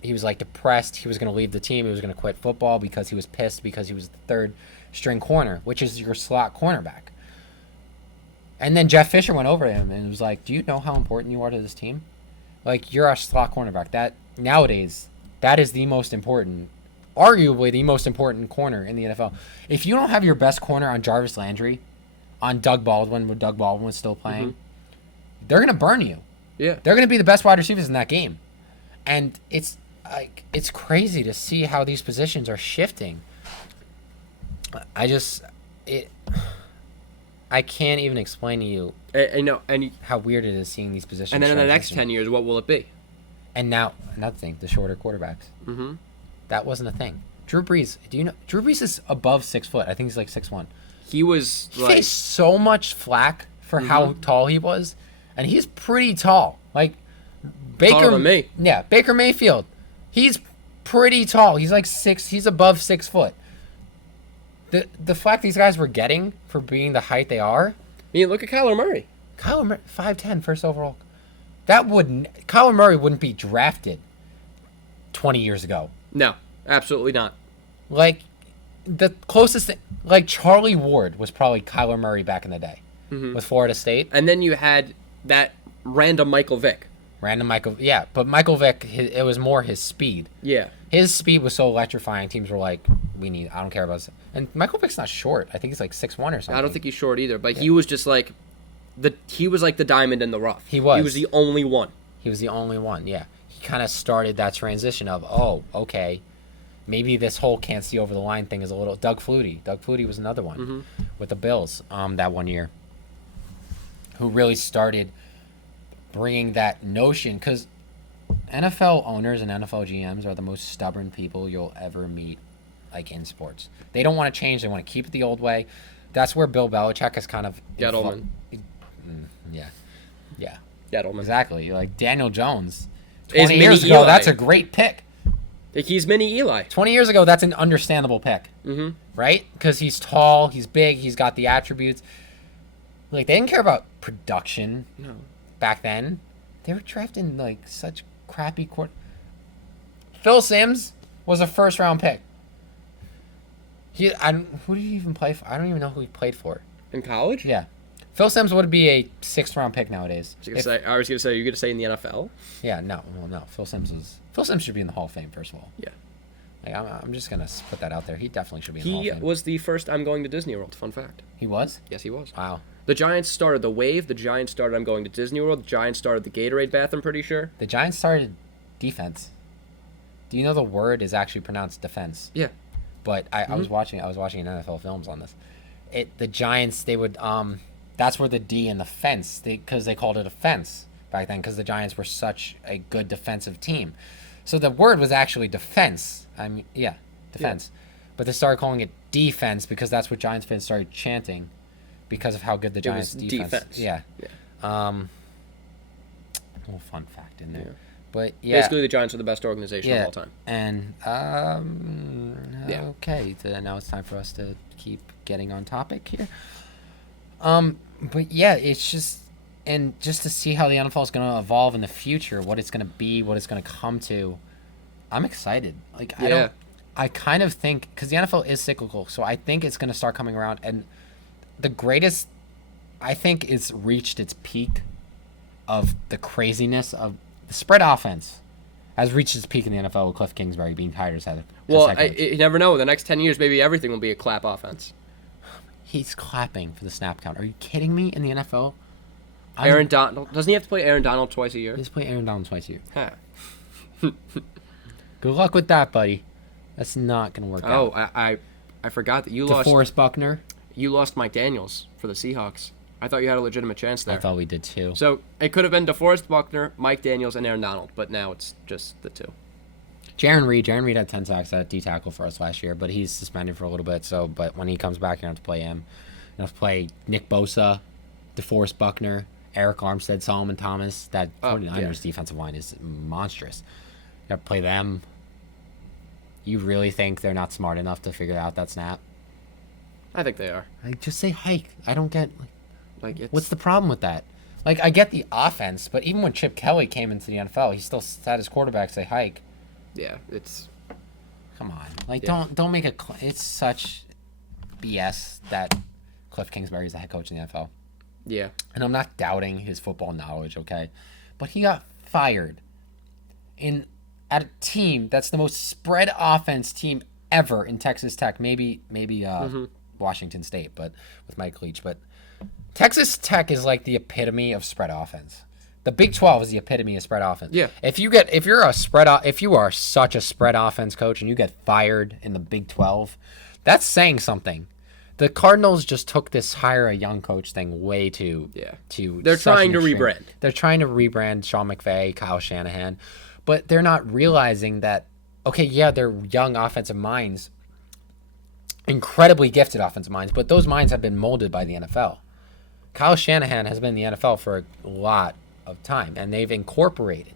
he was depressed. He was going to leave the team. He was going to quit football because he was pissed because he was the 3rd string corner, which is your slot cornerback. And then Jeff Fisher went over to him and was like, do you know how important you are to this team? Like, you're our slot cornerback. That, nowadays, that is the most important, arguably the most important corner in the NFL. If you don't have your best corner on Jarvis Landry, on Doug Baldwin, when Doug Baldwin was still playing, they're going to burn you. Yeah. They're going to be the best wide receivers in that game. And it's crazy to see how these positions are shifting. I can't even explain to you how weird it is seeing these positions. And then in the next transition. 10 years, what will it be? And now, another thing, the shorter quarterbacks. That wasn't a thing. Drew Brees, do you know? Drew Brees is above 6 foot. I think he's like 6'1". He was He faced so much flack for how tall he was, and he's pretty tall. Like, taller than me. Yeah, Baker Mayfield. He's pretty tall. He's like 6. He's above 6 foot. The flack these guys were getting for being the height they are. I mean, look at Kyler Murray. Kyler Murray, 5'10", first overall. Kyler Murray wouldn't be drafted 20 years ago. No, absolutely not. Like, the closest thing, like Charlie Ward was probably Kyler Murray back in the day with Florida State. And then you had that random Michael Vick. Yeah, but Michael Vick, it was more his speed. Yeah. His speed was so electrifying. Teams were like, I don't care about this. And Michael Vick's not short. I think he's like 6'1" or something. I don't think he's short either, but he was just like he was like the diamond in the rough. He was. He was the only one. He was the only one, yeah. He kind of started that transition of, oh, okay, maybe this whole can't see over the line thing is a little... Doug Flutie. Doug Flutie was another one with the Bills that one year, who really started bringing that notion, because NFL owners and NFL GMs are the most stubborn people you'll ever meet, like, in sports. They don't want to change. They want to keep it the old way. That's where Bill Belichick has kind of... Gettleman. Yeah. Gettleman. Exactly. Like Daniel Jones. Is 20 years mini ago, Eli. that's a great pick. He's mini Eli. 20 years ago, that's an understandable pick. Right? Because he's tall, he's big, he's got the attributes. Like, they didn't care about production back then. They were drafting, like, such crappy Phil Simms was a first-round pick. Who did he even play for? I don't even know who he played for. In college? Yeah. Phil Simms would be a 6th-round pick nowadays. I was going to say, you're going to say in the NFL? Yeah, no. Phil Simms should be in the Hall of Fame, first of all. Yeah. Like, I'm just going to put that out there. He definitely should be in the Hall of Fame. He was the first I'm going to Disney World. Fun fact. He was? Yes, he was. Wow. The Giants started the wave. The Giants started I'm going to Disney World. The Giants started the Gatorade bath, I'm pretty sure. The Giants started defense. Do you know the word is actually pronounced defense? Yeah. But I was watching NFL films on this. The Giants, they would that's where the D in the fence, because they called it a fence back then, because the Giants were such a good defensive team. So the word was actually defense. Defense. Yeah. But they started calling it defense because that's what Giants fans started chanting because of how good the Giants defense. Yeah. A little fun fact in there. Yeah. But yeah. Basically, the Giants are the best organization of all time. And okay, so now it's time for us to keep getting on topic here. But yeah, it's just to see how the NFL is going to evolve in the future, what it's going to be, what it's going to come to. I'm excited. Like I kind of think, because the NFL is cyclical, so I think it's going to start coming around. And the greatest, I think, it's reached its peak of the craziness of the spread offense. Has reached its peak in the NFL with Cliff Kingsbury being hired as head. Well, you never know. The next 10 years, maybe everything will be a clap offense. He's clapping for the snap count. Are you kidding me? In the NFL? Aaron Donald. Doesn't he have to play Aaron Donald twice a year? He has to play Aaron Donald twice a year. Huh. Good luck with that, buddy. That's not going to work out. Oh, I forgot that you lost. DeForest Buckner. You lost Mike Daniels for the Seahawks. I thought you had a legitimate chance there. I thought we did too. So it could have been DeForest Buckner, Mike Daniels, and Aaron Donald, but now it's just the two. Jaron Reed had 10 sacks at D tackle for us last year, but he's suspended for a little bit. So, but when he comes back, you have to play him. You have to play Nick Bosa, DeForest Buckner, Eric Armstead, Solomon Thomas. That 49ers defensive line is monstrous. You have to play them. You really think they're not smart enough to figure out that snap? I think they are. Like, just say hike. I don't get. It's... What's the problem with that? Like, I get the offense, but even when Chip Kelly came into the NFL, he still had his quarterback say hike. Yeah, it's. Come on, like don't make it. It's such BS that Cliff Kingsbury is the head coach in the NFL. Yeah, and I'm not doubting his football knowledge, okay, but he got fired at a team that's the most spread offense team ever in Texas Tech. Maybe Washington State, but with Mike Leach, but. Texas Tech is like the epitome of spread offense. The Big 12 is the epitome of spread offense. Yeah. If you are such a spread offense coach and you get fired in the Big 12, that's saying something. The Cardinals just took this hire a young coach thing way too. Yeah. They're trying to rebrand. They're trying to rebrand Sean McVay, Kyle Shanahan, but they're not realizing that. Okay, yeah, they're young offensive minds, incredibly gifted offensive minds, but those minds have been molded by the NFL. Kyle Shanahan has been in the NFL for a lot of time, and they've incorporated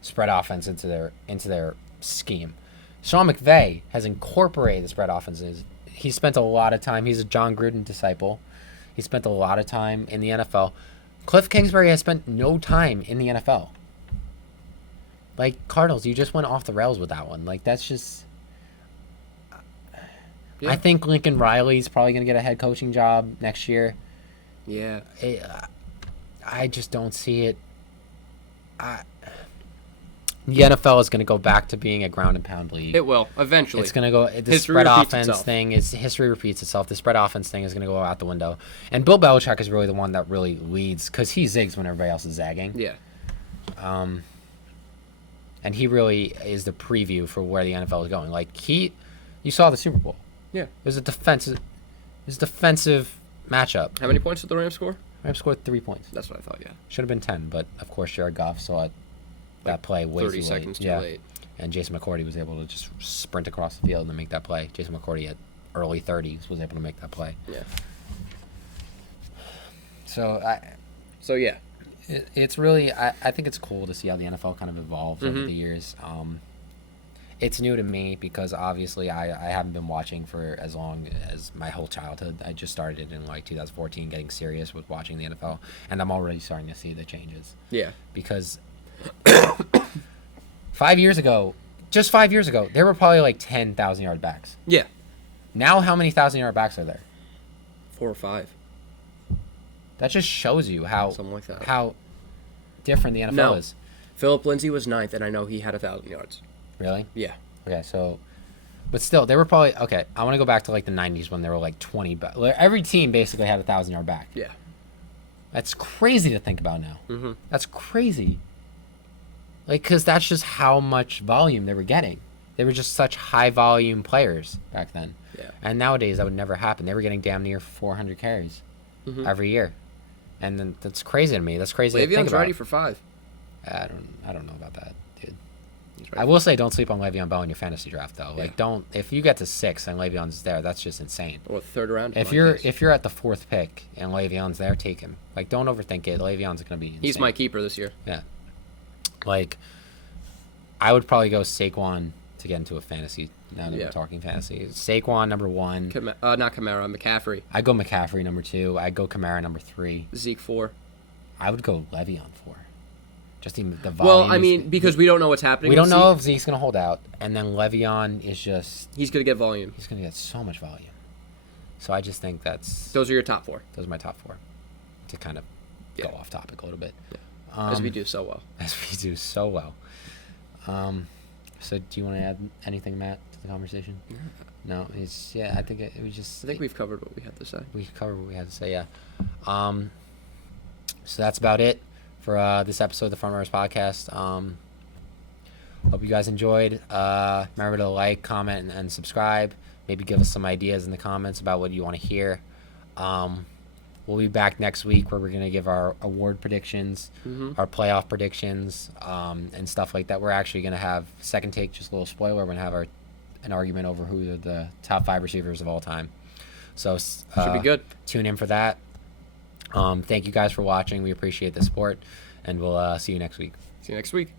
spread offense into their scheme. Sean McVay has incorporated the spread offenses. He spent a lot of time. He's a John Gruden disciple. He spent a lot of time in the NFL. Cliff Kingsbury has spent no time in the NFL. Like, Cardinals, you just went off the rails with that one. Like, that's just... Yeah. I think Lincoln Riley's probably going to get a head coaching job next year. Yeah. I just don't see it. The NFL is going to go back to being a ground and pound league. It will, eventually. It's going to go... The spread offense thing, history repeats itself. The spread offense thing is going to go out the window. And Bill Belichick is really the one that really leads, because he zigs when everybody else is zagging. Yeah. And he really is the preview for where the NFL is going. Like, you saw the Super Bowl. Yeah. It was a defensive matchup. How many points did the Rams score? Rams scored 3 points. That's what I thought, yeah. Should have been 10, but of course Jared Goff saw that play way too late. 30 seconds too late. And Jason McCourty was able to just sprint across the field and make that play. Jason McCourty at early 30s was able to make that play. Yeah. So yeah. It's really, I think it's cool to see how the NFL kind of evolves over the years. It's new to me because obviously I haven't been watching for as long as my whole childhood. I just started in like 2014 getting serious with watching the NFL, and I'm already starting to see the changes. Yeah. Because 5 years ago, just 5 years ago, there were probably like 10,000-yard backs. Yeah. Now, how many 1,000-yard backs are there? 4 or 5. That just shows you how Something like that. how different the NFL is. Philip Lindsay was 9th, and I know he had 1,000 yards. Really? Yeah. Okay, so, but still, they were probably okay. I want to go back to like the '90s when there were like 20. Every team basically had a 1,000-yard back. Yeah. That's crazy to think about now. Mm-hmm. That's crazy. Like, because that's just how much volume they were getting. They were just such high volume players back then. Yeah. And nowadays that would never happen. They were getting damn near 400 carries every year, and then that's crazy to me. That's crazy to think Le'Veon's about. ready for 5. I don't know about that, dude. He's ready. I will say don't sleep on Le'Veon Bell in your fantasy draft though. Yeah. Like don't if you get to 6 and Le'Veon's there, that's just insane. Or 3rd round. If you're at the 4th pick and Le'Veon's there, take him. Like don't overthink it. Le'Veon's gonna be insane. He's my keeper this year. Yeah. Like I would probably go Saquon to get into a fantasy. Now that we're talking fantasy, Saquon number 1. Not Kamara, McCaffrey. I'd go McCaffrey number 2. I'd go Kamara number 3. Zeke 4. I would go Le'Veon 4. Just even the volume. Well, I mean, because we don't know what's happening. We don't know if Zeke's gonna hold out, and then Le'Veon is just he's gonna get volume. He's gonna get so much volume. So I just think those are your top 4. Those are my top 4. To kind of go off topic a little bit. Yeah. As we do so well. As we do so well. So do you want to add anything, Matt, to the conversation? No, I think we've covered what we had to say. We covered what we had to say, yeah. So that's about it for this episode of the Frontrunners podcast. Hope you guys enjoyed. Remember to like, comment, and subscribe. Maybe give us some ideas in the comments about what you want to hear. We'll be back next week where we're going to give our award predictions, our playoff predictions, and stuff like that. We're actually going to have second take, just a little spoiler. We're going to have an argument over who are the top 5 receivers of all time. So should be good. Tune in for that. Thank you guys for watching. We appreciate the support, and we'll see you next week. See you next week.